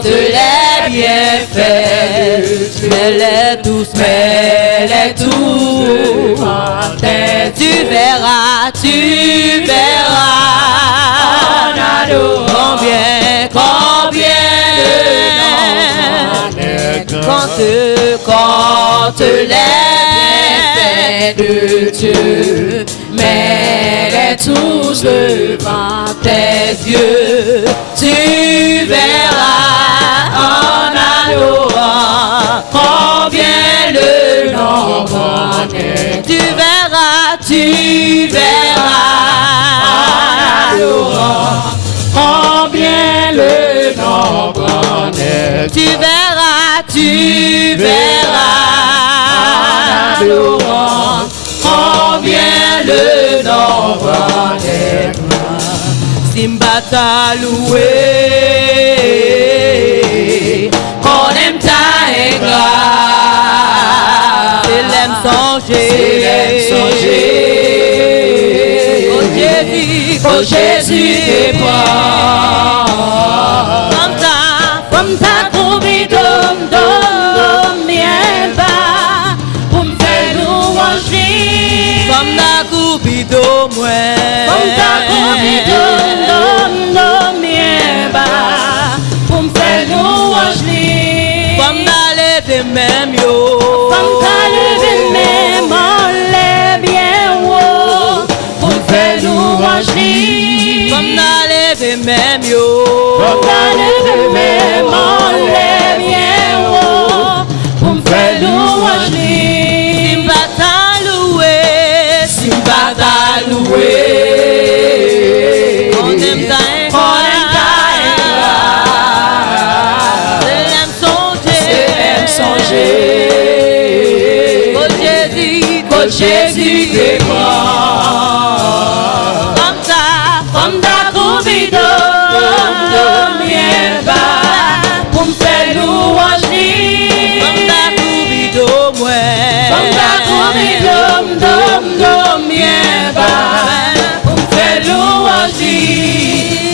les bienfaits, mets-les tous, mets-les tous. Tu verras en adorant combien compte les bienfaits de Dieu, mets-les tous devant tes yeux. Tu verras tu verras, Laurent, combien le nombre des gloires. Simbata loué, qu'on aime ta grâce, c'est l'aime songer, oh Jésus t'es bon, comme ta troubi dom bien bas, pour me faire louange, comme ta troubi dom bien bas, pour me faire louange, comme ta levé même yo, comme ta levé même on l'est bien haut, pour me faire louange, comme ta levé même yo, comme ta levé même on l'est bien haut, pour me faire louange, Simbata loué, on aime ta Jésus t'es mort, comme ta troubi dom bien bas, pour me faire louange, comme ta troubi dom bien bas, pour me faire louange,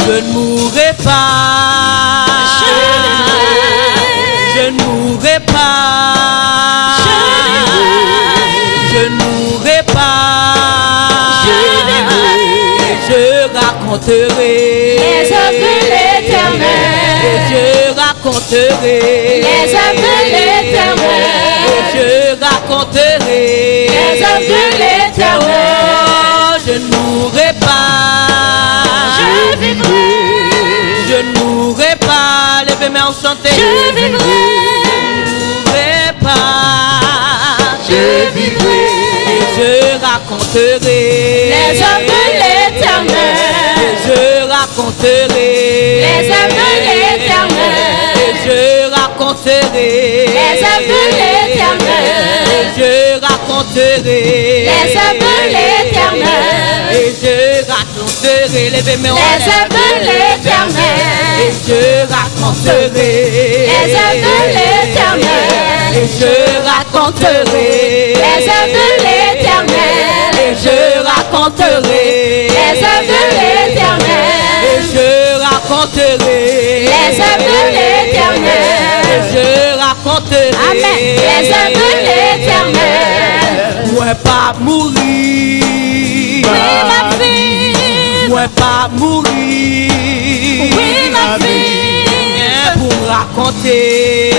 je ne mourrai pas, je ne mourrai pas. Les œuvres de l'Éternel, je raconterai les œuvres de l'Éternel, je raconterai les œuvres de l'Éternel. Oh, je ne mourrai pas, je vivrai, je ne mourrai pas. Levez-moi en chanter, je vivrai, je vivrai, je raconterai les œuvres de l'Éternel. Je raconterai les œuvres de l'Éternel, je raconterai les œuvres de l'Éternel, je raconterai les œuvres de l'Éternel, et je raconterai les œuvres de l'Éternel, et je raconterai les œuvres de l'Éternel, et je raconterai les œuvres de l'Éternel, et je raconterai les œuvres de l'Éternel, et je raconterai les œuvres de l'Éternel, et je raconterai Amen. Les œuvres de l'Éternel. Moi pas mourir, oui ma fille, moi pas mourir, oui ma fille, pour me raconter,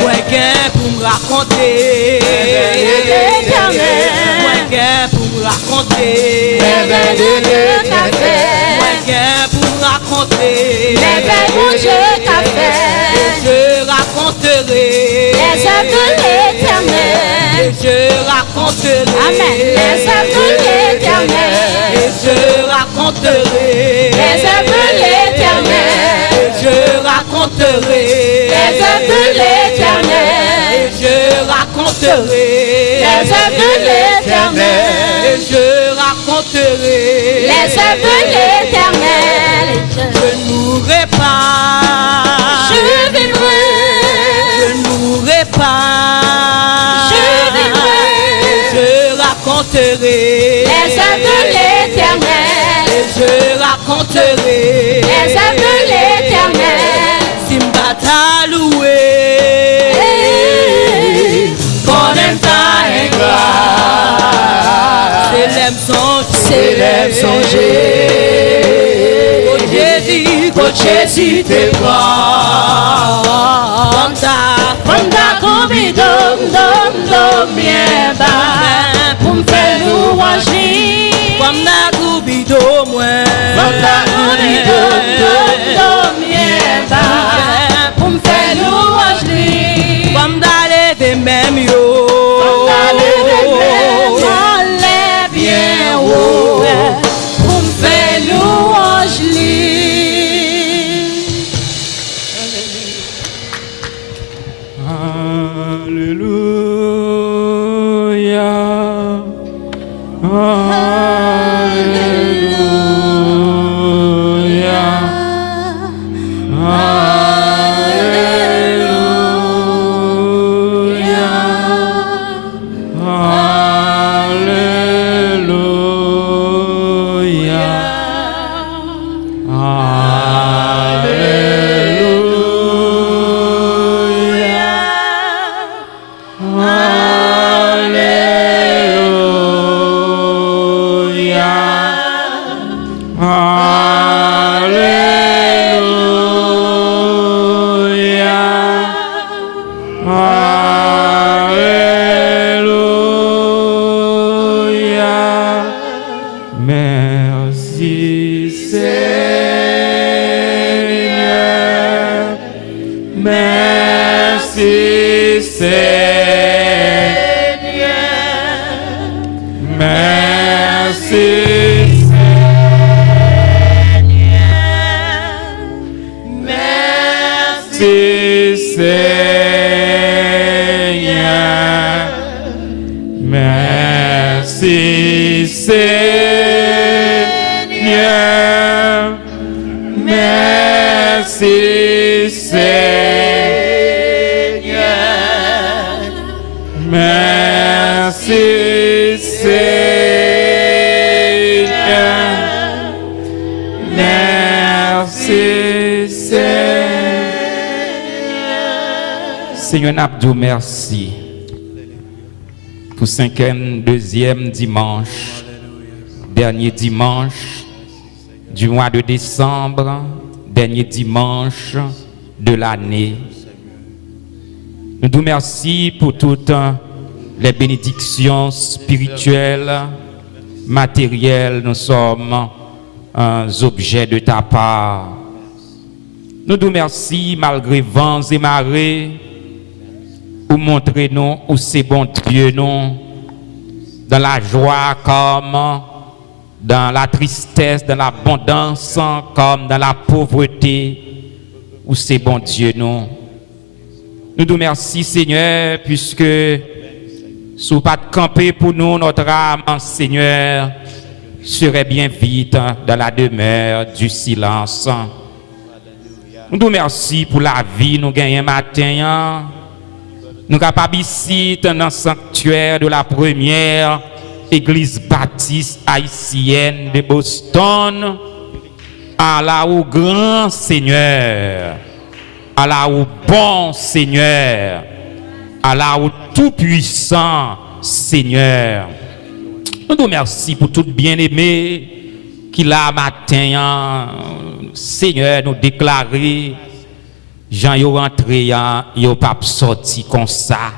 moi qu'un pour me raconter, moi qu'un pour me raconter, moi qu'un pour me raconter, les belles je t'ai fait, je raconterai les œuvres de l'Éternel, et je raconterai Amen. Les œuvres de l'Éternel, et je raconterai les œuvres de l'Éternel, et je raconterai les œuvres de l'Éternel, et je raconterai les œuvres de l'Éternel, et je raconterai les œuvres de l'Éternel. Je ne mourrai pas, je vivrai, je ne mourrai pas, je vivrai, je raconterai les œuvres de l'Éternel, et je raconterai les œuvres de l'Éternel. Simbata loué, qu'on aime ta grâce, c'est l'aime songer, oh Jésus t'es bon, comme ta troubi dom bien bas, pour me faire louange, comme ta troubi dom bien bas, pour me faire louange, comme ta levé même yo, comme ta levé même on l'est bien haut, pour me faire louange. Seigneur, nous merci pour 5e, 2e dimanche, dernier dimanche du mois de décembre, dernier dimanche de l'année. Nous nous merci pour toutes les bénédictions spirituelles, matérielles. Nous sommes objets de ta part. Nous nous merci malgré vents et marées pour montrer nous où c'est bon Dieu nous, dans la joie comme dans la tristesse, dans l'abondance comme dans la pauvreté, où c'est bon Dieu nous. Nous nous merci Seigneur, puisque si vous pas de camper pour nous, notre âme, Seigneur, serait bien vite dans la demeure du silence. Nous nous merci pour la vie nous gagnons matin. Nous sommes capables ici dans le sanctuaire de la première église baptiste haïtienne de Boston, à la où grand Seigneur, à la où bon Seigneur, à la où tout puissant Seigneur. Nous nous remercions pour tout bien-aimé qui là matin, Seigneur, nous déclarer. Jean yo rentré yo pas sorti comme ça.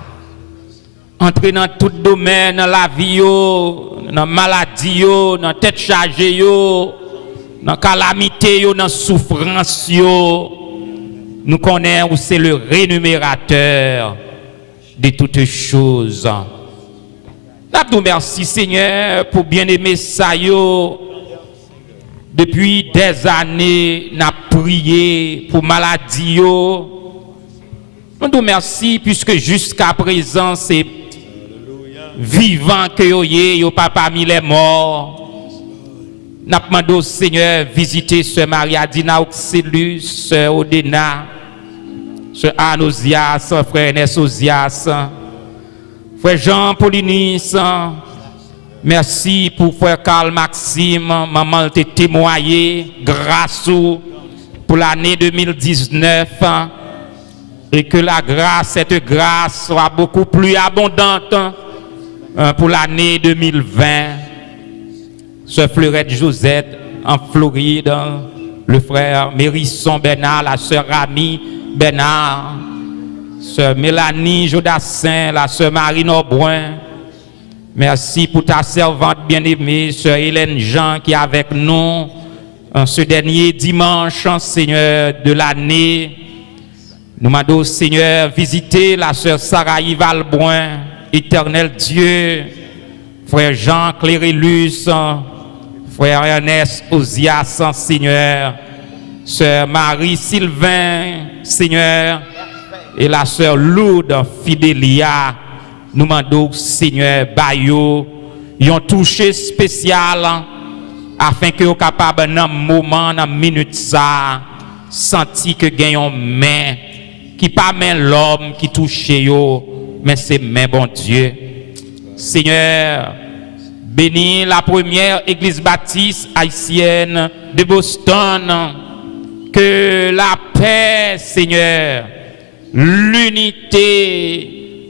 Entrer dans tout domaine dans la vie yo, dans maladie yo, dans tête chargée yo, dans calamité yo, dans souffrance yo. Nous connaissons où c'est le rémunérateur de toutes choses. Nous merci Seigneur pour bien-aimer ça yo. Depuis des années, nous avons prié pour maladie. Nous nous merci puisque jusqu'à présent, c'est vivant que vous n'avez pas parmi les morts. Nous avons demandé au Seigneur visiter Sœur Maria Dina Oxylus, Sœur Odena, Sœur Anosias, Frère Ernest Osias, Frère Jean Paulinis. Merci pour Frère Carl Maxime, maman t'a témoigné grâce pour l'année 2019 et que la grâce, cette grâce soit beaucoup plus abondante pour l'année 2020. Sœur Fleurette Josette en Floride, le frère Mérisson Bernard, la sœur Rami Bernard, sœur Mélanie Jodassin, la sœur Marine Aubrun. Merci pour ta servante bien-aimée, sœur Hélène Jean, qui est avec nous ce dernier dimanche, Seigneur, de l'année. Nous demandons, Seigneur, visiter la sœur Sarah Valbrun, éternel Dieu, frère Jean Clérélus, frère Ernest Osias, Seigneur, sœur Marie Sylvain, Seigneur, et la sœur Lourdes Fidélia. Nous demandons, Seigneur, Bayo, un toucher spécial afin que vous capable dans moment, dans minute ça, senti que gagnons main qui pas main l'homme qui touche yo, mais c'est main bon Dieu. Seigneur, bénis la première église baptiste haïtienne de Boston. Que la paix, Seigneur, l'unité,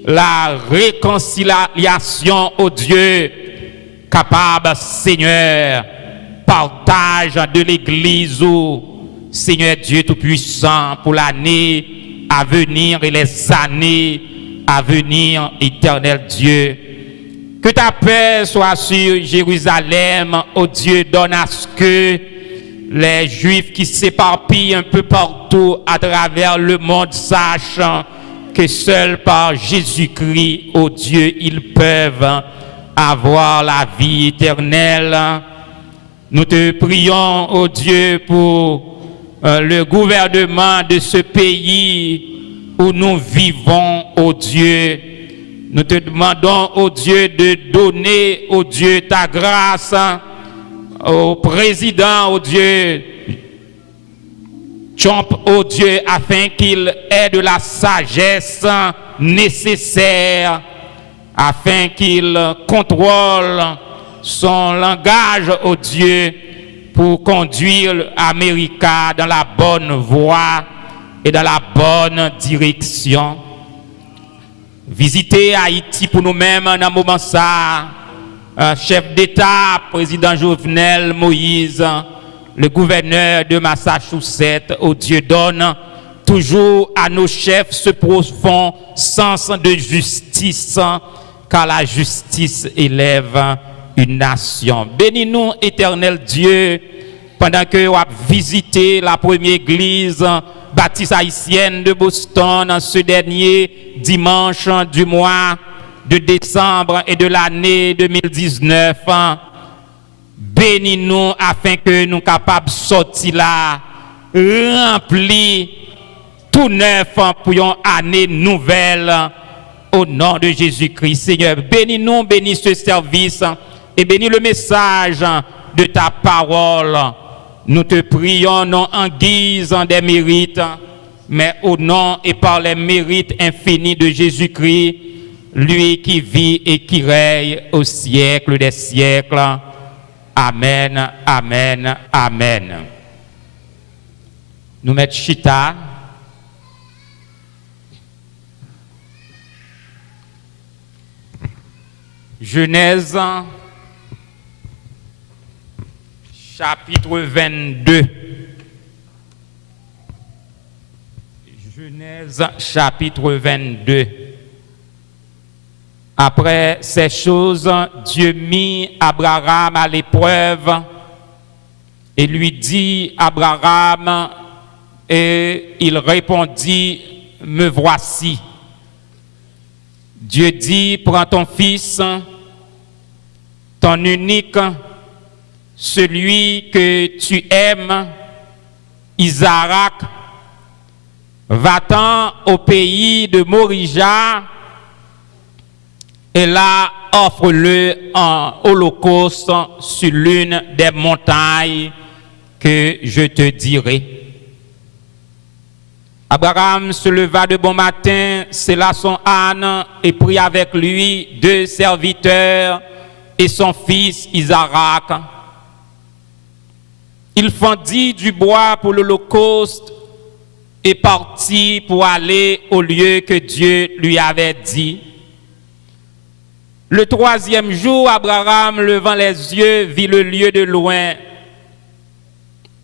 la réconciliation au Dieu capable, Seigneur, partage de l'église, Seigneur Dieu Tout-Puissant, pour l'année à venir et les années à venir, éternel Dieu. Que ta paix soit sur Jérusalem, ô Dieu, donne à ce que les Juifs qui s'éparpillent un peu partout à travers le monde sachent que seul par Jésus-Christ, ô Dieu, ils peuvent avoir la vie éternelle. Nous te prions, ô Dieu, pour le gouvernement de ce pays où nous vivons, ô Dieu. Nous te demandons, ô Dieu, de donner, ô Dieu, ta grâce au président, ô Dieu, Trump, ô Dieu, afin qu'il ait de la sagesse nécessaire, afin qu'il contrôle son langage, ô Dieu, pour conduire l'Amérique dans la bonne voie et dans la bonne direction. Visiter Haïti pour nous-mêmes dans un moment ça. Chef d'État, président Jovenel Moïse, le gouverneur de Massachusetts, ô Dieu, donne toujours à nos chefs ce profond sens de justice, car la justice élève une nation. Bénis-nous, éternel Dieu, pendant que vous avez visité la première église baptiste haïtienne de Boston ce dernier dimanche du mois de décembre et de l'année 2019. Bénis-nous afin que nous capables de sortir là, remplis tout neuf pour une année nouvelle au nom de Jésus-Christ. Seigneur, bénis-nous, bénis ce service et bénis le message de ta parole. Nous te prions non en guise des mérites, mais au nom et par les mérites infinis de Jésus-Christ, lui qui vit et qui règne au siècle des siècles. Amen, amen, amen. Nous mettons Chita. Genèse, chapitre 22. Genèse, chapitre 22. Après ces choses, Dieu mit Abraham à l'épreuve et lui dit, Abraham, et il répondit, me voici. Dieu dit, prends ton fils, ton unique, celui que tu aimes, Isaac, va-t'en au pays de Morija, et là, offre-le en holocauste sur l'une des montagnes que je te dirai. Abraham se leva de bon matin, sella son âne et prit avec lui 2 serviteurs et son fils Isaac. Il fendit du bois pour l'holocauste et partit pour aller au lieu que Dieu lui avait dit. Le 3e jour, Abraham, levant les yeux, vit le lieu de loin.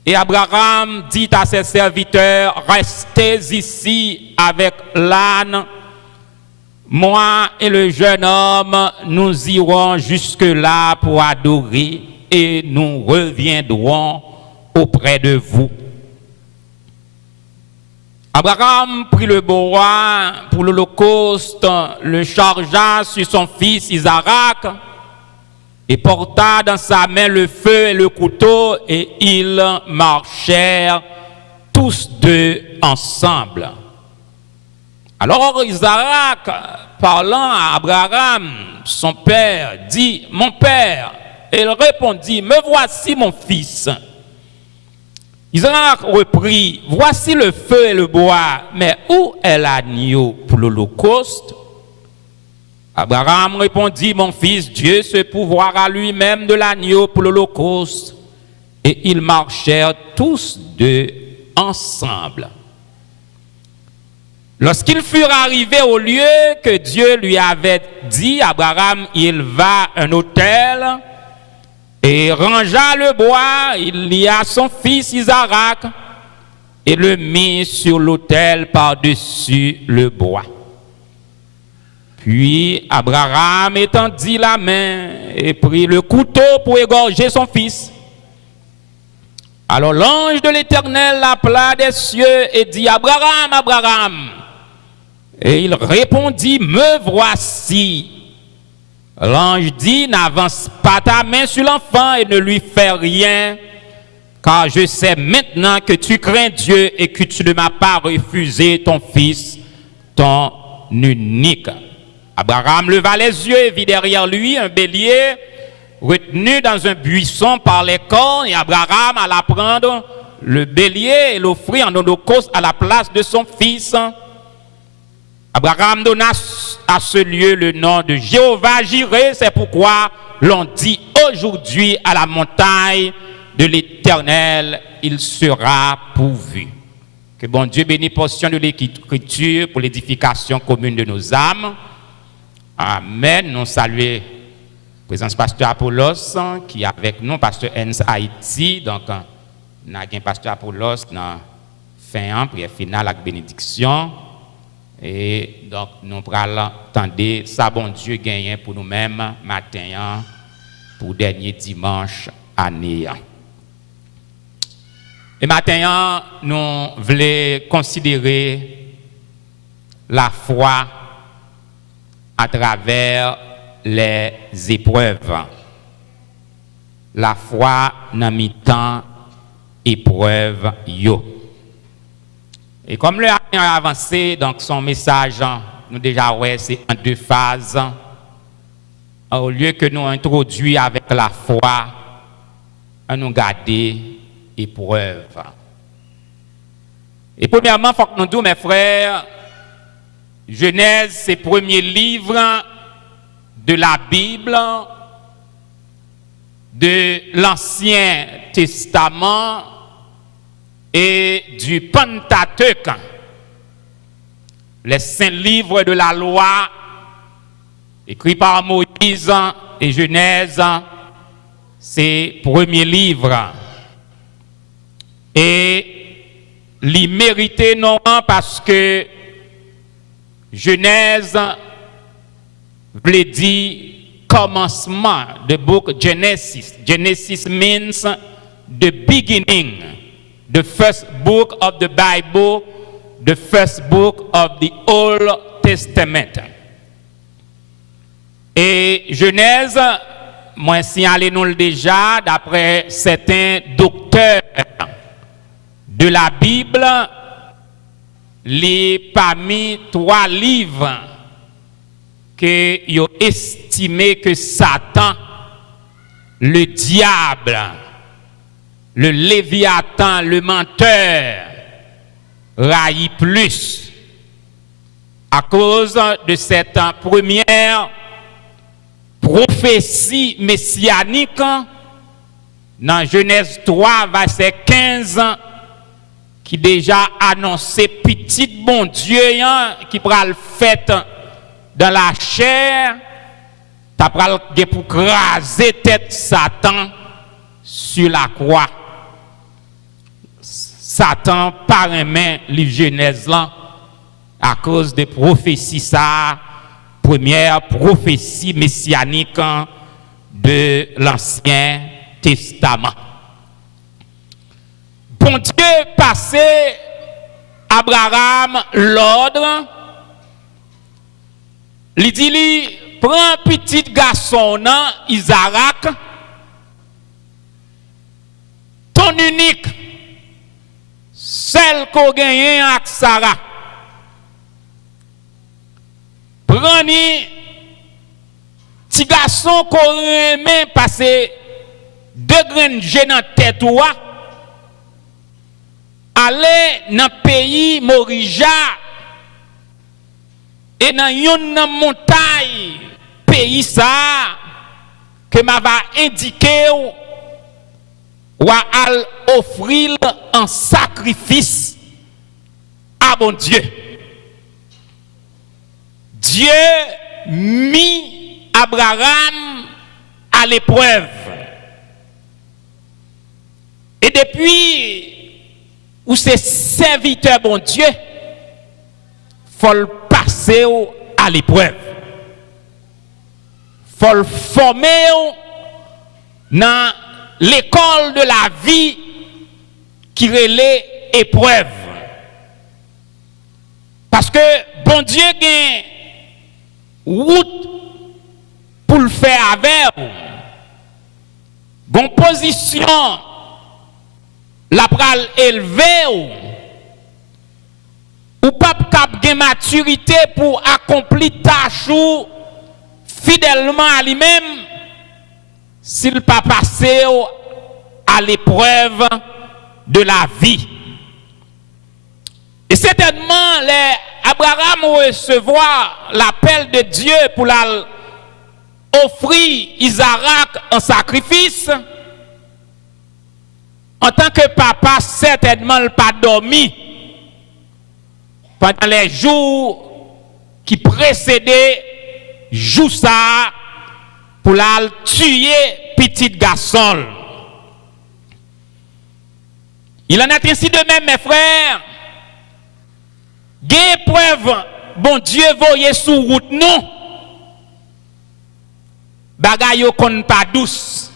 Et Abraham dit à ses serviteurs, restez ici avec l'âne. Moi et le jeune homme, nous irons jusque-là pour adorer et nous reviendrons auprès de vous. Abraham prit le bois pour l'holocauste, le chargea sur son fils Isaac et porta dans sa main le feu et le couteau et ils marchèrent tous 2 ensemble. Alors Isaac, parlant à Abraham, son père, dit, mon père, et il répondit, me voici mon fils. Isaac reprit, voici le feu et le bois, mais où est l'agneau pour l'holocauste? Abraham répondit, mon fils, Dieu se pourvoira lui-même de l'agneau pour l'holocauste. Et ils marchèrent tous deux ensemble. Lorsqu'ils furent arrivés au lieu que Dieu lui avait dit, Abraham, il va à un autel et rangea le bois, il lia son fils Isaac et le mit sur l'autel par-dessus le bois. Puis Abraham étendit la main et prit le couteau pour égorger son fils. Alors l'ange de l'Éternel l'appela des cieux et dit, Abraham, Abraham. Et il répondit, me voici. L'ange dit, n'avance pas ta main sur l'enfant et ne lui fais rien, car je sais maintenant que tu crains Dieu et que tu ne m'as pas refusé ton fils, ton unique. Abraham leva les yeux et vit derrière lui un bélier retenu dans un buisson par les cornes, et Abraham alla prendre le bélier et l'offrir en holocauste à la place de son fils. Abraham donna à ce lieu le nom de Jéhovah Jireh, c'est pourquoi l'on dit aujourd'hui à la montagne de l'Éternel, il sera pourvu. Que bon Dieu bénisse portion de l'Écriture pour l'édification commune de nos âmes. Amen. Nous saluons présence pasteur Apollos qui est avec nous, pasteur Ens Haïti. Donc, nous avons pasteur Apollos dans fin prière finale avec bénédiction. Et donc, nous allons attendre ça, bon Dieu, gagné pour nous-mêmes, matin, pour dernier dimanche année. Et matin, nous voulons considérer la foi à travers les épreuves. La foi dans mi-temps épreuve yo. Et comme le a avancé, donc son message, nous déjà ouais, c'est en deux phases. Au lieu que nous introduisons avec la foi, nous garder épreuve. Et premièrement, il faut que nous disions, mes frères, Genèse, c'est le premier livre de la Bible, de l'Ancien Testament et du Pentateuque, les 5 livres de la loi écrits par Moïse et Genèse, c'est le premier livre. Et l'y mérité non parce que Genèse veut dire commencement, the book Genesis. Genesis means the beginning, the first book of the Bible, the first book of the Old Testament. Et Genèse, moi signalé nous déjà, d'après certains docteurs de la Bible, les parmi 3 livres que ont estimé que Satan, le diable, le Léviathan, le menteur, raillit plus à cause de cette première prophétie messianique dans Genèse 3, verset 15, qui déjà annoncé petit bon Dieu qui pral le fait dans la chair, t'as pral pour craser tête Satan sur la croix. Satan par un main livre Genèse là à cause des prophéties ça, première prophétie messianique de l'Ancien Testament. Bon Dieu passé Abraham l'ordre, il dit prends un petit garçon nan Isaac, ton unique, celle qu'on gagne avec Sarah. Prends petit garçon qu'on remet passer 2 graines de dans tête ou aller dans le pays Morija et dans une montagne pays ça que m'a indiqué ou à offrir un sacrifice à bon Dieu. Dieu mit Abraham à l'épreuve. Et depuis où c'est serviteur bon Dieu, faut le passer à l'épreuve. Faut le former dans l'école de la vie qui relève épreuve. Parce que bon Dieu a une route pour le faire avec. Bonne position, la pral élevé ou pas cap maturité pour accomplir tâche fidèlement à lui-même s'il pas passé à l'épreuve de la vie. Et certainement, Abraham recevoir l'appel de Dieu pour offrir Isaac en sacrifice. En tant que papa, certainement, il n'a pas dormi pendant les jours qui précédaient jour ça pour la tuer petit garçon. Il en est ainsi de même, mes frères. Des preuves, bon Dieu, voyez sous route, non. Bagay yo kon pas douce.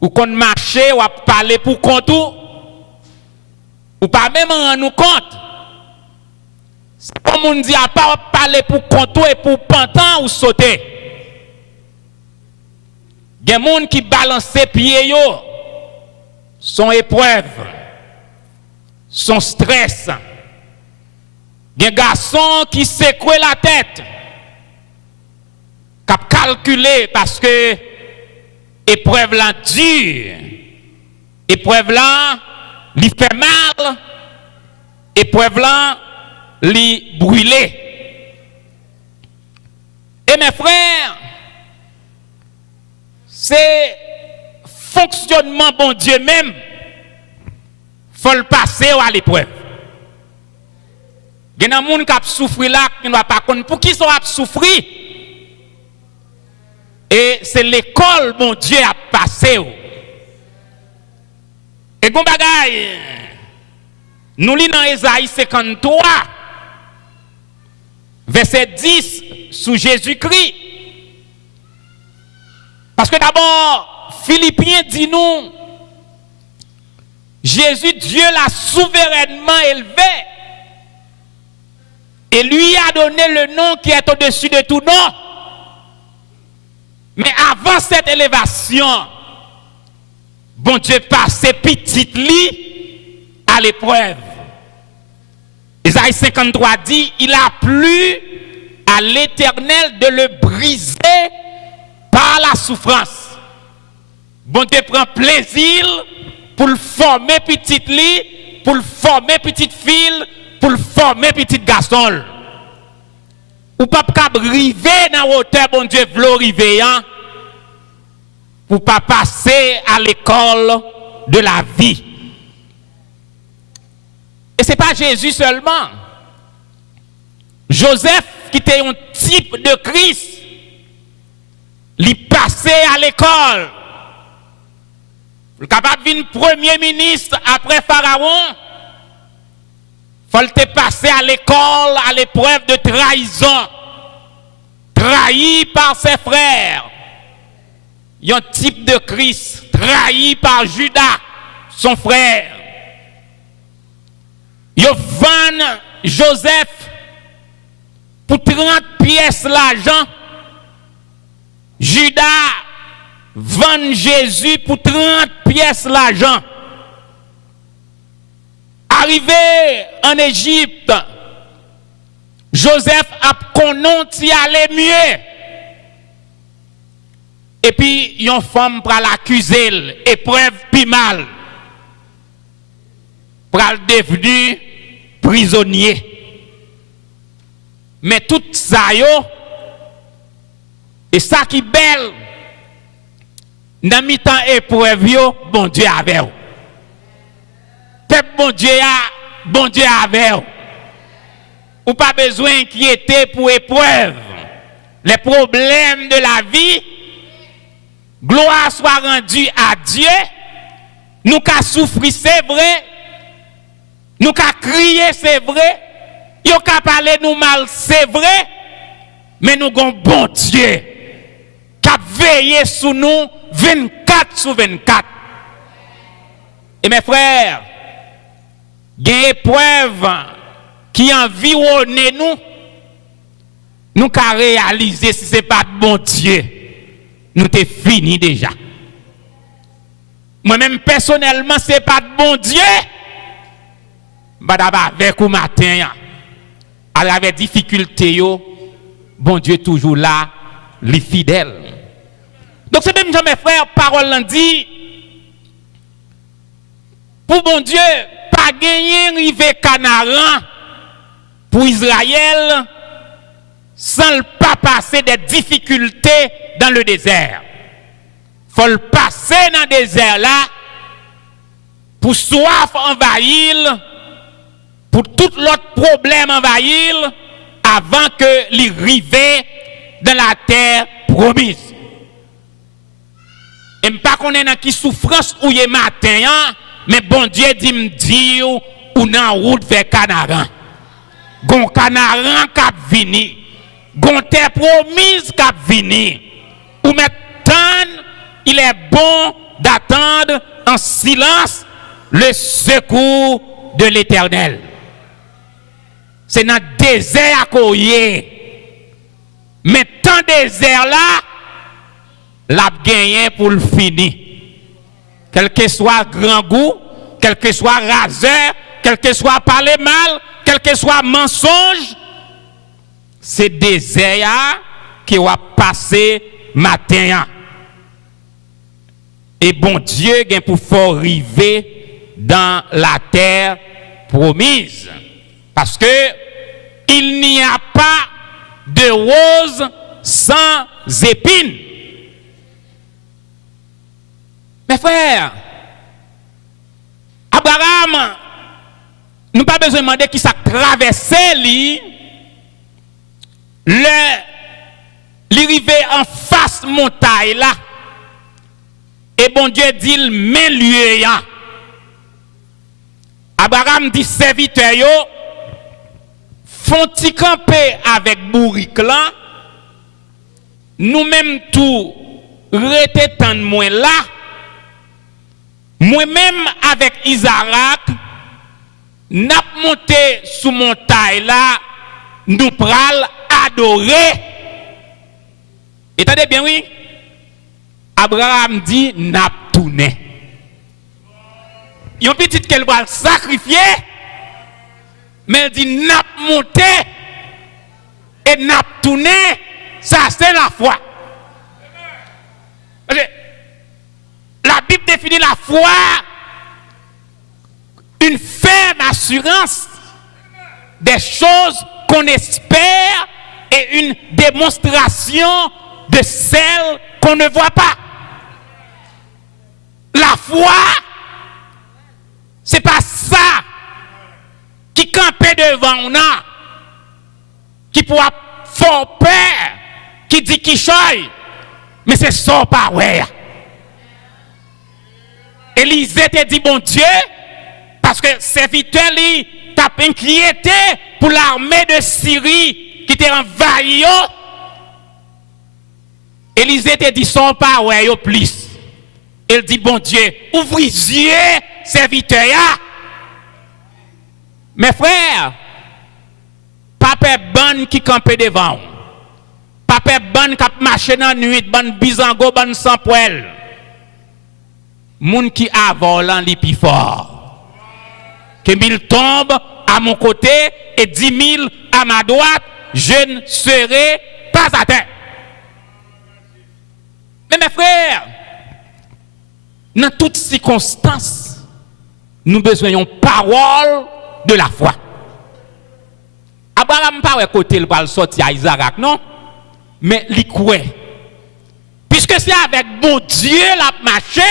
Ou kon marcher, ou parler pour compte ou pas même en nous compte. Comme on dit, à pas parler pour compte et pour pantan ou sauter. Il y a des gens qui balancent pieds yo, son épreuve, son stress. Il y a des garçons qui secouent la tête, qui calculent parce que épreuve là dure, épreuve là lui fait mal, épreuve là lui brûler. Et mes frères, c'est fonctionnement bon Dieu même, faut le passer à l'épreuve. Il y a des gens qui souffrent là, qui ne va pas connaître. Pour qui sont souffrir? Et c'est l'école, mon Dieu, a passé. Et bon bagay, nous lisons dans Ésaïe 53, verset 10, sous Jésus-Christ. Parce que d'abord, Philippiens dit nous, Jésus, Dieu l'a souverainement élevé et lui a donné le nom qui est au-dessus de tout nom. Mais avant cette élévation, bon Dieu passait petit lit à l'épreuve. Isaïe 53 dit, il a plu à l'Éternel de le briser par la souffrance. Bon Dieu prend plaisir pour le former petit lit, pour le former petite fille, pour le former petit garçon. Ou pas river dans la hauteur, bon Dieu, v'l'o river, hein? Pour pas passer à l'école de la vie. Et ce n'est pas Jésus seulement. Joseph, qui était un type de Christ, il passait à l'école. Le capable de premier ministre après Pharaon, il faut passer à l'école, à l'épreuve de trahison. Trahi par ses frères. Il y a un type de Christ, trahi par Judas, son frère. Il y a 20 Joseph pour 30 pièces l'argent. Judas vend Jésus pour 30 pièces l'argent. Arrivé en Égypte, Joseph a connu y aller mieux. Et puis, une femme pour l'accuser, épreuve puis mal. pral devenu prisonnier. Mais tout ça yo, et ça qui belle, dans mi-temps épreuve yo, bon Dieu avec vous. Peuple bon Dieu avec vous. Ou pas besoin d'inquiéter pour épreuve. Les problèmes de la vie, gloire soit rendue à Dieu. Nous qu'à souffrir, c'est vrai. Nous qu'à crier, c'est vrai. Nous qu'à parler nous mal, c'est vrai. Mais nous avons bon Dieu qui a veillé sur nous 24 sur 24. Et mes frères, il y a des épreuves qui environnent nous qu'à réaliser si ce n'est pas de bon Dieu, nous t'es fini déjà. Moi-même personnellement, ce n'est pas de bon Dieu. Avec vous matin, avec difficulté, bon Dieu toujours là, les fidèles. Donc c'est même mes frères, parole dit, pour bon Dieu, pas gagner rive Canaran pour Israël sans le pas passer des difficultés dans le désert. Faut le passer dans le désert là pour soif envahir, pour tout l'autre problème envahir avant que l'arrivée dans la terre promise. Et pas qu'on est dans qui souffrance ou y matin, mais bon Dieu dit me dire ou dans route vers Canaran. Gon Canaran cap vini. Gon terre promise cap vini. Ou maintenant il est bon d'attendre en silence le secours de l'Éternel. C'est dans le désert à couiller. Mais tant désert là, l'a gagné pour le finir. Quel que soit grand goût, quel que soit raseur, quel que soit parler mal, quel que soit mensonge, c'est désert qui va passer matin. Et bon Dieu gagne pour faire arriver dans la terre promise. Parce que il n'y a pas de rose sans épines. Mes frères, Abraham, nous pas besoin de demander qui s'est traversé l'arrivée en face montagne là. Et bon Dieu dit mais lieu. Abraham dit serviteur yo font-ils camper avec bourrique là, nous-mêmes tout rete tant moins là, moi-même avec Isaac, n'a monté sous montagne là, nous pral adorer. Entendez bien oui? Abraham dit n'a tourné. Yon petit qu'elle va sacrifier. Mais elle dit n'a monté et n'a tourné, ça c'est la foi. La Bible définit la foi une ferme assurance des choses qu'on espère et une démonstration de celles qu'on ne voit pas. La foi, c'est pas ça qui campait devant nous, qui pourra fort peur, qui dit qui choye, mais c'est ça pas ouais. Élisée te dit bon Dieu, parce que serviteur lui t'a inquiété pour l'armée de Syrie qui t'a envahi. Élisée te dit ça pas ouais yo plus. Il dit bon Dieu, ouvrez les yeux, serviteur. Mes frères, papa ban qui campait devant, papa ban qui marché dans la nuit, ban bizango, ban sans poêle, moun qui a volant li plus fort, que 1000 tombent à mon côté et 10 000 à ma droite, je ne serai pas atteint. Mais mes frères, dans toutes circonstances, nous besoin d'une parole de la foi. Abraham pas ouais côté le va sortir à Isaac non, mais il croit. Puisque c'est avec bon Dieu la marché,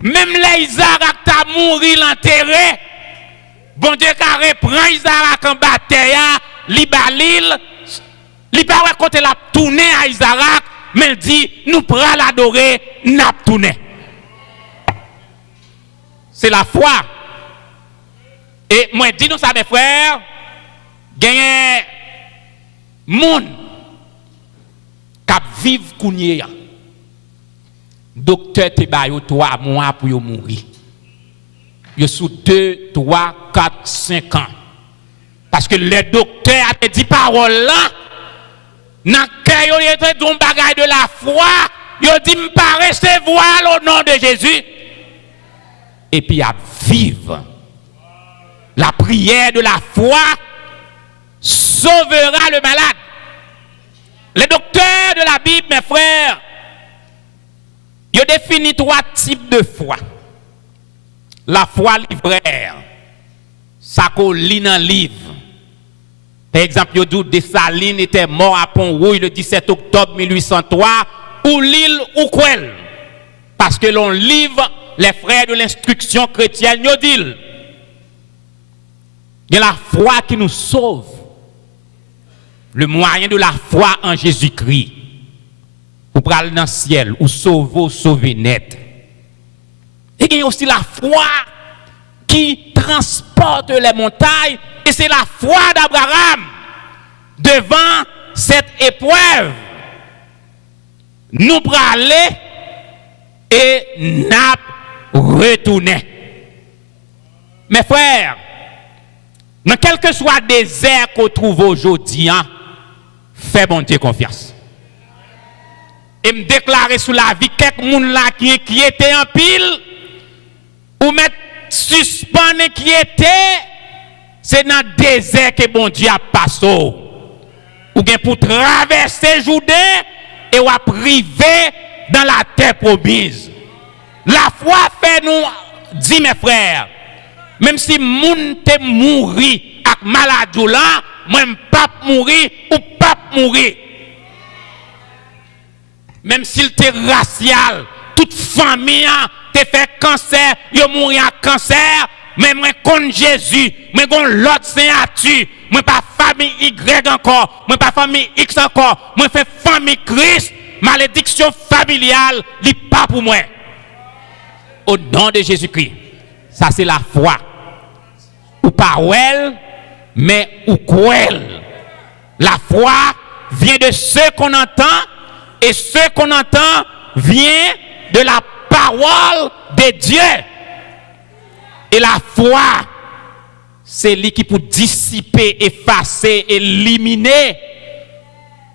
même les Isaac t'a mouru l'enterré, bon Dieu qui reprend Isaac en bataille, li balil, li pas ouais côté la tourner à Isaac, mais il dit nous prenons l'adorer, n'a tourner. C'est la foi. Et moi dis nous ça mes frères, gagne monde qui vivent kounye. Docteur te bayo 3 mois pour yo mourir. Yo sous 2, 3, 4, 5 ans. Parce que le docteur a dit parole là, nan kay yo était don bagay de la foi, yo dit m'pa recevoir au nom de Jésus. Et puis à vivre. La prière de la foi sauvera le malade. Les docteurs de la Bible, mes frères, ils ont défini 3 types de foi. La foi livraire, ça qu'on lit dans le livre. Par exemple, ils dit Dessalines était mort à Pont-Rouge le 17 octobre 1803, ou l'île ou Quel. Parce que l'on livre les frères de l'instruction chrétienne, ils disent, il y a la foi qui nous sauve. Le moyen de la foi en Jésus-Christ. Ou pral dans le ciel, ou sauver net. Et il y a aussi la foi qui transporte les montagnes, et c'est la foi d'Abraham devant cette épreuve. Nous praler et n'a retourné. Mes frères, dans quel que soit le désert qu'on trouve aujourd'hui, fais bon Dieu confiance. Et me déclarer sous la vie quelques monde là qui était en pile, ou mettre suspendre qui était, c'est dans le désert que bon Dieu a passé. Ou bien pour traverser Jourdain et ou priver dans la terre promise. La foi fait nous, dit mes frères, même si moun te mouri ak maladou là, moi pas mourir ou pas mourir. Même s'il te racial, toute famille te fait cancer, yo mouri à cancer, mais moi contre Jésus, moi gon l'autre signature, moi pas famille Y encore, moi pas famille X encore, moi fait famille Christ, malédiction familiale, li pas pour moi. Au nom de Jésus-Christ. Ça c'est la foi. Ou pas elle, mais ou quoi. La foi vient de ce qu'on entend, et ce qu'on entend vient de la parole de Dieu. Et la foi, c'est lui qui peut dissiper, effacer, éliminer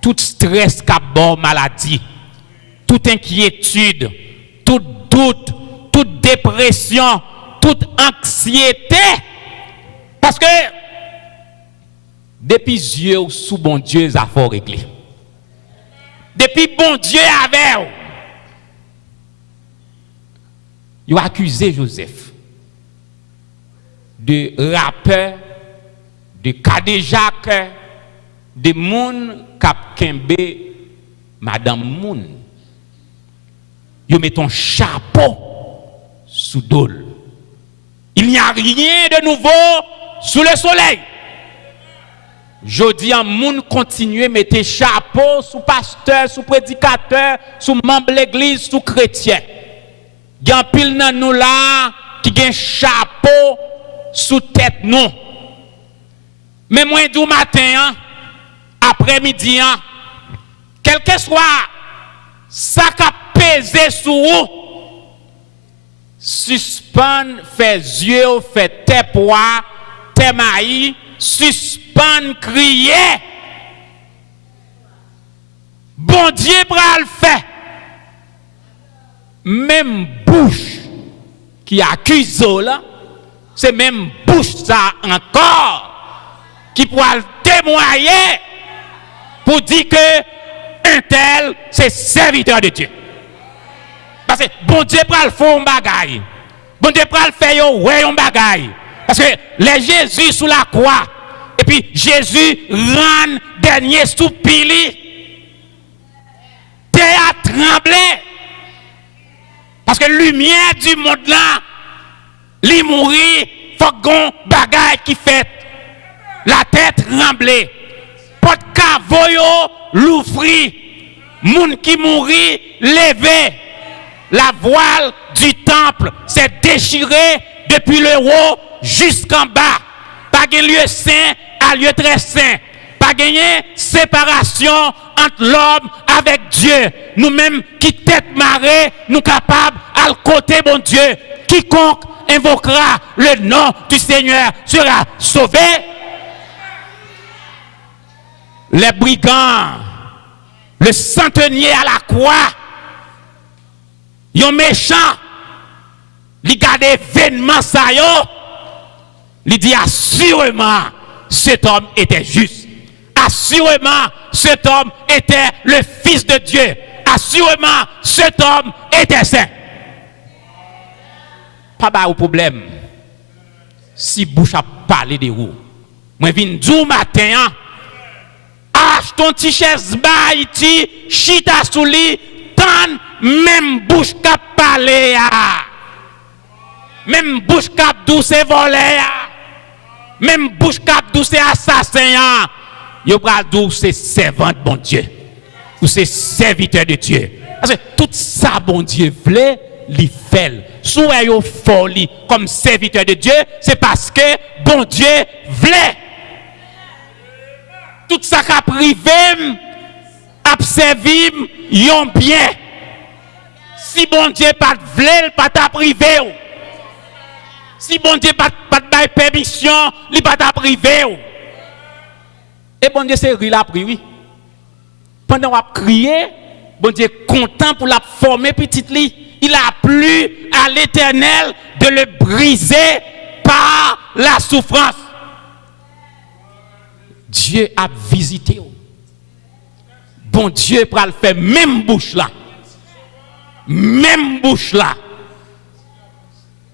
tout stress, cabot, maladie, toute inquiétude, tout doute, toute dépression, toute anxiété. Parce que depuis Dieu sous bon Dieu, ça faut régler. Depuis bon Dieu avec, il a accusé Joseph de rappeur, de Kadejak, de moun kap kembe Madame Moun. Il met ton chapeau sous dol. Il n'y a rien de nouveau sous le soleil. Jodi en moun continue mettre chapeau sous pasteur, sous prédicateur, sous membre de l'église, sous chrétien. Il y a un pile nan nous là qui gen chapeau sous tête nous. Mais moi du matin, après-midi, quel que soit ça qui a pesé sur vous, suspend, fait yeux, fait tes poids, tes mailles, suspend, crier. Bon Dieu pral fait. Même bouche qui accuse là, c'est même bouche ça encore qui pourra témoigner pour dire que un tel c'est serviteur de Dieu. Parce que bon Dieu pral font bagaille. Bon Dieu pral faire yo ouais un bagaille. Parce que les Jésus sous la croix et puis Jésus rend dernier soupir. Terre a tremblé. Parce que lumière du monde là, li mourir, faut gon bagaille qui fait. La tête tremblée. Porte cavoyo l'ouvri. Moun qui mourit levé. La voile du temple s'est déchirée depuis le haut jusqu'en bas. Pas de lieu saint à lieu très saint. Pas gagner séparation entre l'homme avec Dieu. Nous-mêmes qui tête marée, nous capables à côté bon Dieu. Quiconque invoquera le nom du Seigneur sera sauvé. Les brigands, le centenier à la croix, yon méchant, li gade événement ça yo, li dit assurément cet homme était juste. Assurément cet homme était le fils de Dieu. Assurément cet homme était saint. Pas de problème. Si bouche a parlé de vous, moi vinn dou matin, ach ton ti chaise ba iti, chita sou li, tan même bouche cap parler même bouche cap douce voler même bouche cap douce assassin yo pral dou c'est servante bon Dieu ou c'est serviteur de Dieu parce que tout ça bon Dieu vle li fait sou yo folie comme serviteur de Dieu c'est parce que bon Dieu vle tout ça qu'a privé a servi yon bien. Si bon Dieu pas vle, pas t'a privé. Si bon Dieu pas bail permission, il pas t'a privé. Et bon Dieu c'est ri la pri oui. Pendant qu'on crié, bon Dieu content pour la former petite li, il a plu à l'Éternel de le briser par la souffrance. Dieu a visité. Bon Dieu pour le faire même bouche là. Même bouche là.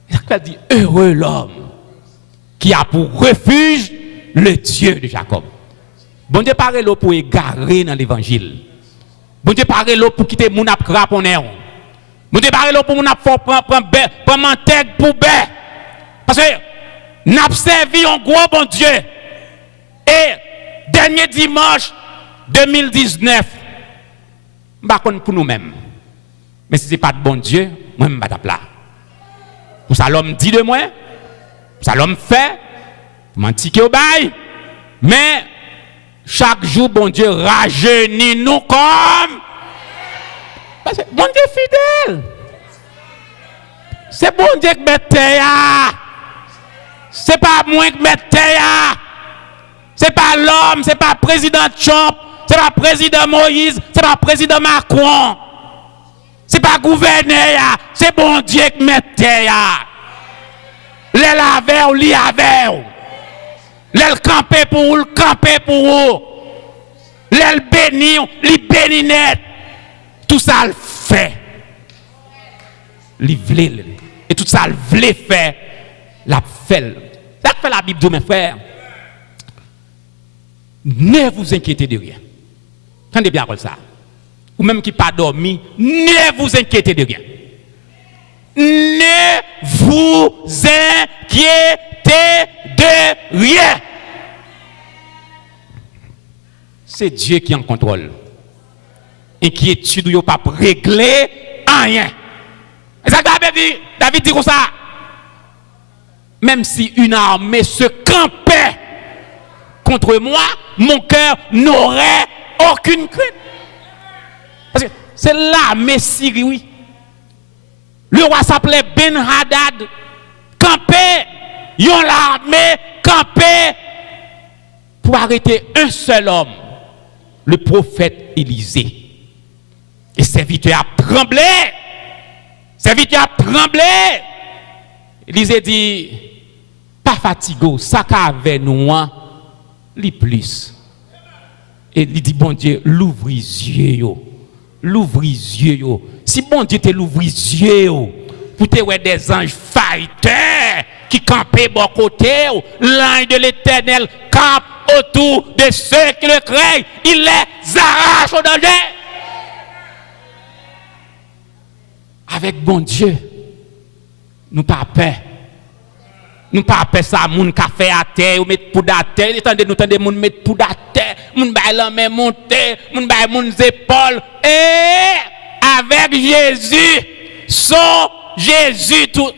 Il a dit heureux l'homme qui a pour refuge le Dieu de Jacob. Bon Dieu parle l'eau pour égarer dans l'évangile. Bon Dieu parle l'eau pour quitter mon ap craponner. Bon Dieu parle l'eau pour mon ap prendre mentègue pour bé. Parce que n'a servi un gros bon Dieu. Et dernier dimanche 2019, bah pour nous-mêmes. Mais si ce n'est pas de bon Dieu, moi je ne vais pas là. Pour ça l'homme dit de moi, pour ça l'homme fait, menti au bail. Mais chaque jour bon Dieu rajeunit nous comme parce que bon Dieu fidèle. C'est bon Dieu qui met terre. C'est pas moi qui met terre. C'est pas l'homme, c'est pas président Trump, c'est pas président Moïse, c'est pas président Macron. C'est pas gouverneur, c'est bon Dieu qui met terre. Les laver ou li laver. Les camper pour ou, le camper pour ou. Les bénir, li bénir net. Tout ça le fait. Li vle. Et tout ça le vle fait. La fait. Ça fait la Bible de mes frères. Ne vous inquiétez de rien. Entendez bien comme ça. Ou même qui pas dormi, ne vous inquiétez de rien. Ne vous inquiétez de rien. C'est Dieu qui est en contrôle. Inquiétude, il n'y a pas régler rien. Et ça, David dit comme ça. Même si une armée se campait contre moi, mon cœur n'aurait aucune crainte. Parce que c'est l'armée syrie, oui. Le roi s'appelait Ben Hadad. Campé, yon l'armée campé pour arrêter un seul homme, le prophète Élisée. Et serviteur a tremblé. Serviteur a tremblé. Élisée dit, pas fatigué, ça qu'avait nous, li plus. Et il dit, bon Dieu, l'ouvre les yeux. L'ouvre les yeux. Si bon Dieu te l'ouvre les yeux, pour te voir des anges fighters qui campaient bon côté, l'ange de l'Éternel campe autour de ceux qui le craignent, il les arrache au danger. Avec bon Dieu, nous pas peur. Nous pas peur ça, moun ka fait à terre, ou mettre poudre à terre, nous tendez moun mettre poudre à terre, moun bay la main monter, moun bay moun épaules. Et avec Jésus, son Jésus tout.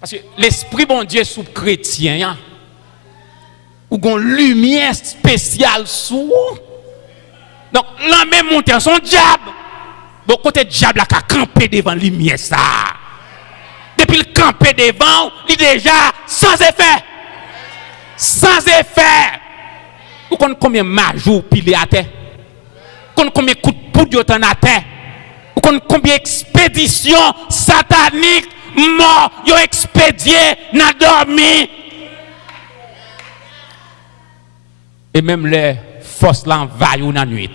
Parce que l'esprit bon Dieu sous chrétien, ou gon lumière spéciale sous. Donc la main monter son diable. Bon côté diable qui a campé devant lumière ça. Depuis le campé devant, il est déjà sans effet. Sans effet. Vous connaissez combien de majou pilé à terre? Vous connaissez combien de coups de poudre dans la terre? Vous connaissez combien d'expéditions sataniques morts ont expédié dans dormi? Et même les forces l'envahissent dans la nuit.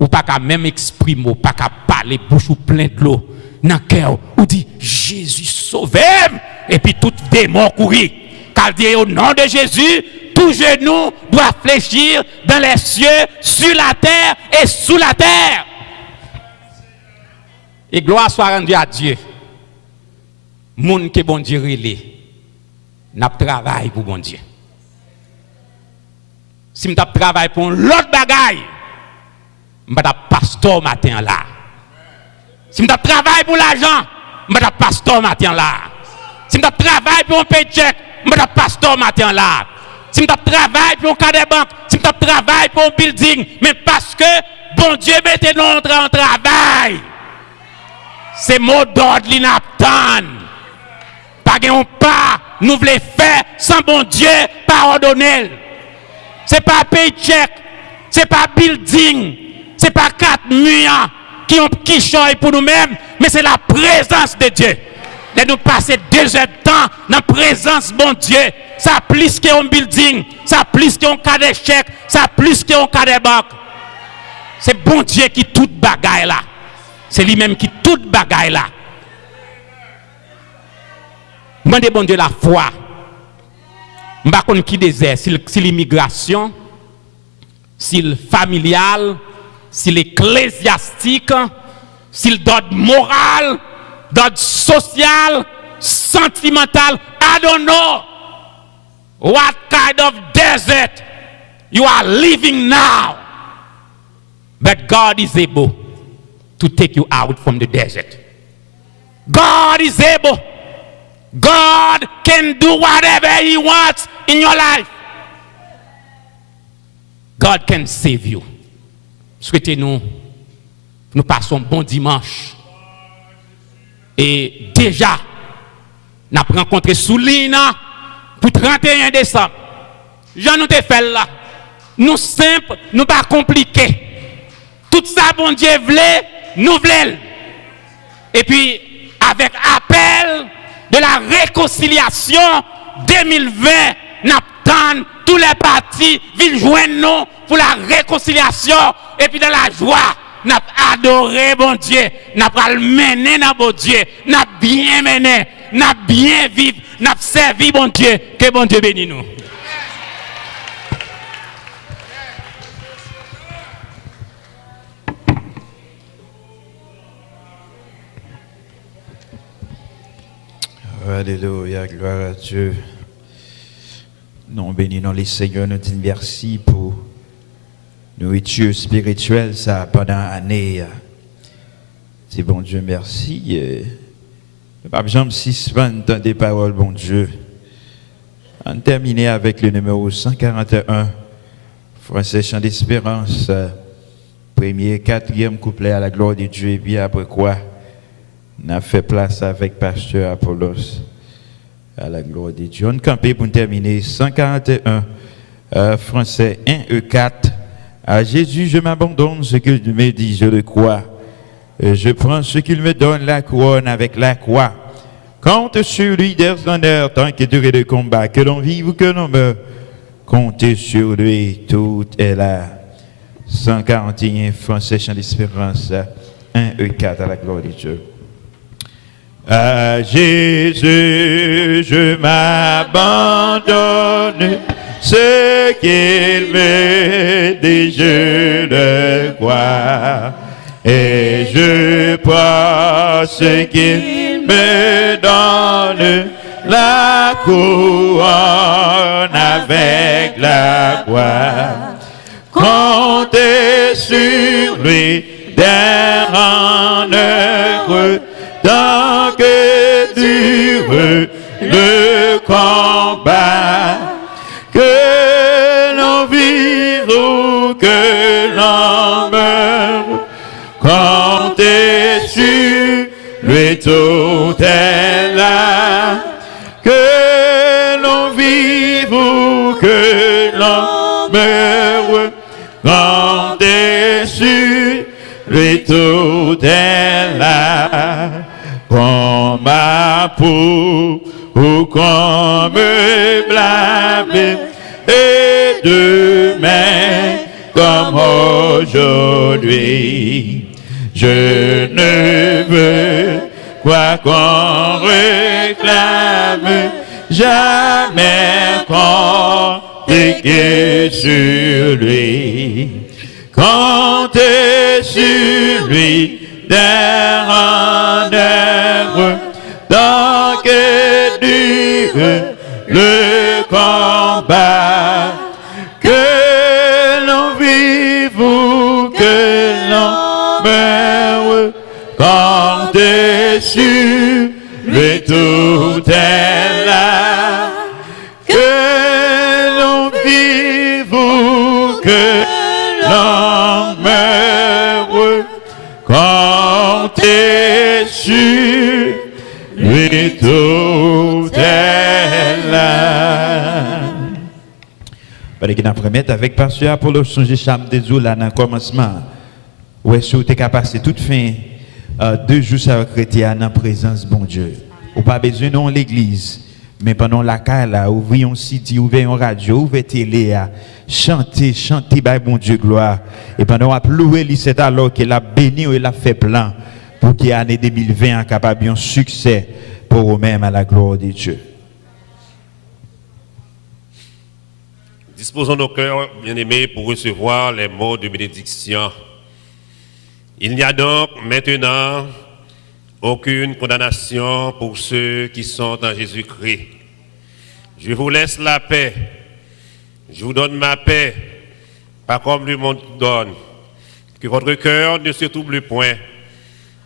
Ou pas qu'à même exprimer, ou pas qu'à parler, bouche ou plein de l'eau. Dans le cœur, ou dit Jésus sauve-moi. Et puis tout démon courir. Car dit au nom de Jésus, tout genou doit fléchir dans les cieux, sur la terre et sous la terre. Et gloire soit rendue à Dieu. Moun que bon Dieu relé, n'a travail pour bon Dieu. Si m't'a travail pour l'autre bagaille, m't'a pasteur matin là. Si je travaille pour l'argent, je suis pasteur matin là. Si je travaille pour un paycheck, je suis pasteur matin là. Si je travaille pour un cas de banque, si je travaille pour un building, mais parce que bon Dieu mette notre en travail. C'est mot d'ordre l'inaptan. Pas de pas, nous voulons faire sans bon Dieu pardonner. Ce n'est pas paycheck, ce n'est pas building, ce n'est pas 4 murs. Qui choisit pour nous-mêmes, mais c'est la présence de Dieu. De nous passer 2 heures de temps dans la présence de bon Dieu. Ça plus qu'un building, ça plus qu'un cas d'échec, ça plus qu'un cas de banque. C'est bon Dieu qui tout bagaille là. C'est lui-même qui tout bagaille là. Demandez bon Dieu la foi. Je ne sais pas qui désert, si l'immigration, si le familial, si l'ecclésiastique, si le d'ordre moral, d'ordre social, sentimental, I don't know what kind of desert you are living now. But God is able to take you out from the desert. God is able. God can do whatever He wants in your life. God can save you. Souhaitez-nous, nous passons bon dimanche. Et déjà, nous avons rencontré Soulina pour 31 décembre. Jean nous te fait là. Nous simple, nous pas compliqué. Tout ça, bon Dieu voulait, nous voulons. Et puis, avec appel de la réconciliation 2020, nous attendons tous les partis viennent joindre nous pour la réconciliation. Et puis dans la joie, nous avons adoré bon Dieu, nous avons mené dans bon Dieu, nous avons bien mené, nous avons bien vécu, nous avons servi bon Dieu. Que bon Dieu bénisse nous. Alléluia, gloire à Dieu. Nous bénissons les Seigneurs, nous disons merci pour nourriture spirituelle ça pendant l'année. C'est bon Dieu, merci. Pape Jean 6, des paroles, bon Dieu. On termine avec le numéro 141, Français Chant d'Espérance, premier, 4e couplet à la gloire de Dieu, et puis après quoi, on a fait place avec Pasteur Apollos à la gloire de Dieu. On campé pour terminer 141, Français 1 et 4. À Jésus, je m'abandonne, ce qu'il me dit, je le crois. Je prends ce qu'il me donne, la couronne avec la croix. Compte sur lui des honneurs, tant que durée de combat, que l'on vive ou que l'on meure. Comptez sur lui, tout est là. 141, Français Chant d'Espérance, 1 et 4 à la gloire de Dieu. À Jésus, je m'abandonne, ce qu'il me dit, je le crois, et je prends ce qu'il me donne, la couronne avec la croix. Comptez sur lui d'un rang heureux, tant que dure le combat, que l'on vive ou que l'on meure, comptez sur lui, tout est là, que l'on vive ou que l'on meure, comptez sur lui, tout est là. Qu'on m'approuve ou qu'on me blâme, et demain comme aujourd'hui, je ne veux quoi qu'on réclame, jamais compter que sur lui, compter sur lui d'un rendez-vous, tant que dure le combat, que l'on vive ou que l'on meure, comptez sur lui, tout est là, que l'on vive ou que l'on meure, comptez sur lui, tout est là. Parce que nous promettons avec Pasteur Apollo changer chambre de Zoula dans le commencement. Où est-ce que tu as passé toute fin 2 jours sur chrétien dans la présence de bon Dieu. Ou pas besoin dans l'église, mais pendant la caille là, ouvrez un site, ouvrez une radio, ouvrez télé, chantez, by bon Dieu gloire. Et pendant à louer c'est alors qu'il a béni et il a fait plein pour que l'année 2020 soit capable de succès pour vous-même à la gloire de Dieu. Disposons nos cœurs, bien-aimés, pour recevoir les mots de bénédiction. Il n'y a donc maintenant aucune condamnation pour ceux qui sont en Jésus-Christ. Je vous laisse la paix. Je vous donne ma paix, pas comme le monde donne. Que votre cœur ne se trouble point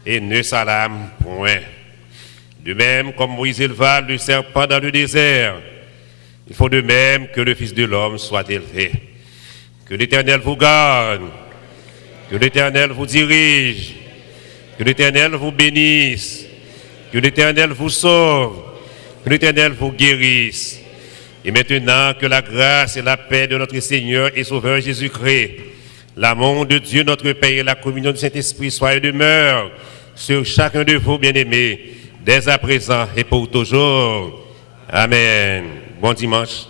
et ne s'alarme point. De même, comme Moïse éleva le serpent dans le désert, il faut de même que le Fils de l'homme soit élevé. Que l'Éternel vous garde, que l'Éternel vous dirige, que l'Éternel vous bénisse, que l'Éternel vous sauve, que l'Éternel vous guérisse. Et maintenant que la grâce et la paix de notre Seigneur et Sauveur Jésus-Christ, l'amour de Dieu notre Père et la communion du Saint-Esprit soient et demeurent sur chacun de vous, bien-aimés, dès à présent et pour toujours. Amen. Bon dimanche.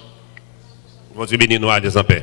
Bon Dieu bénisse nous à des en paix.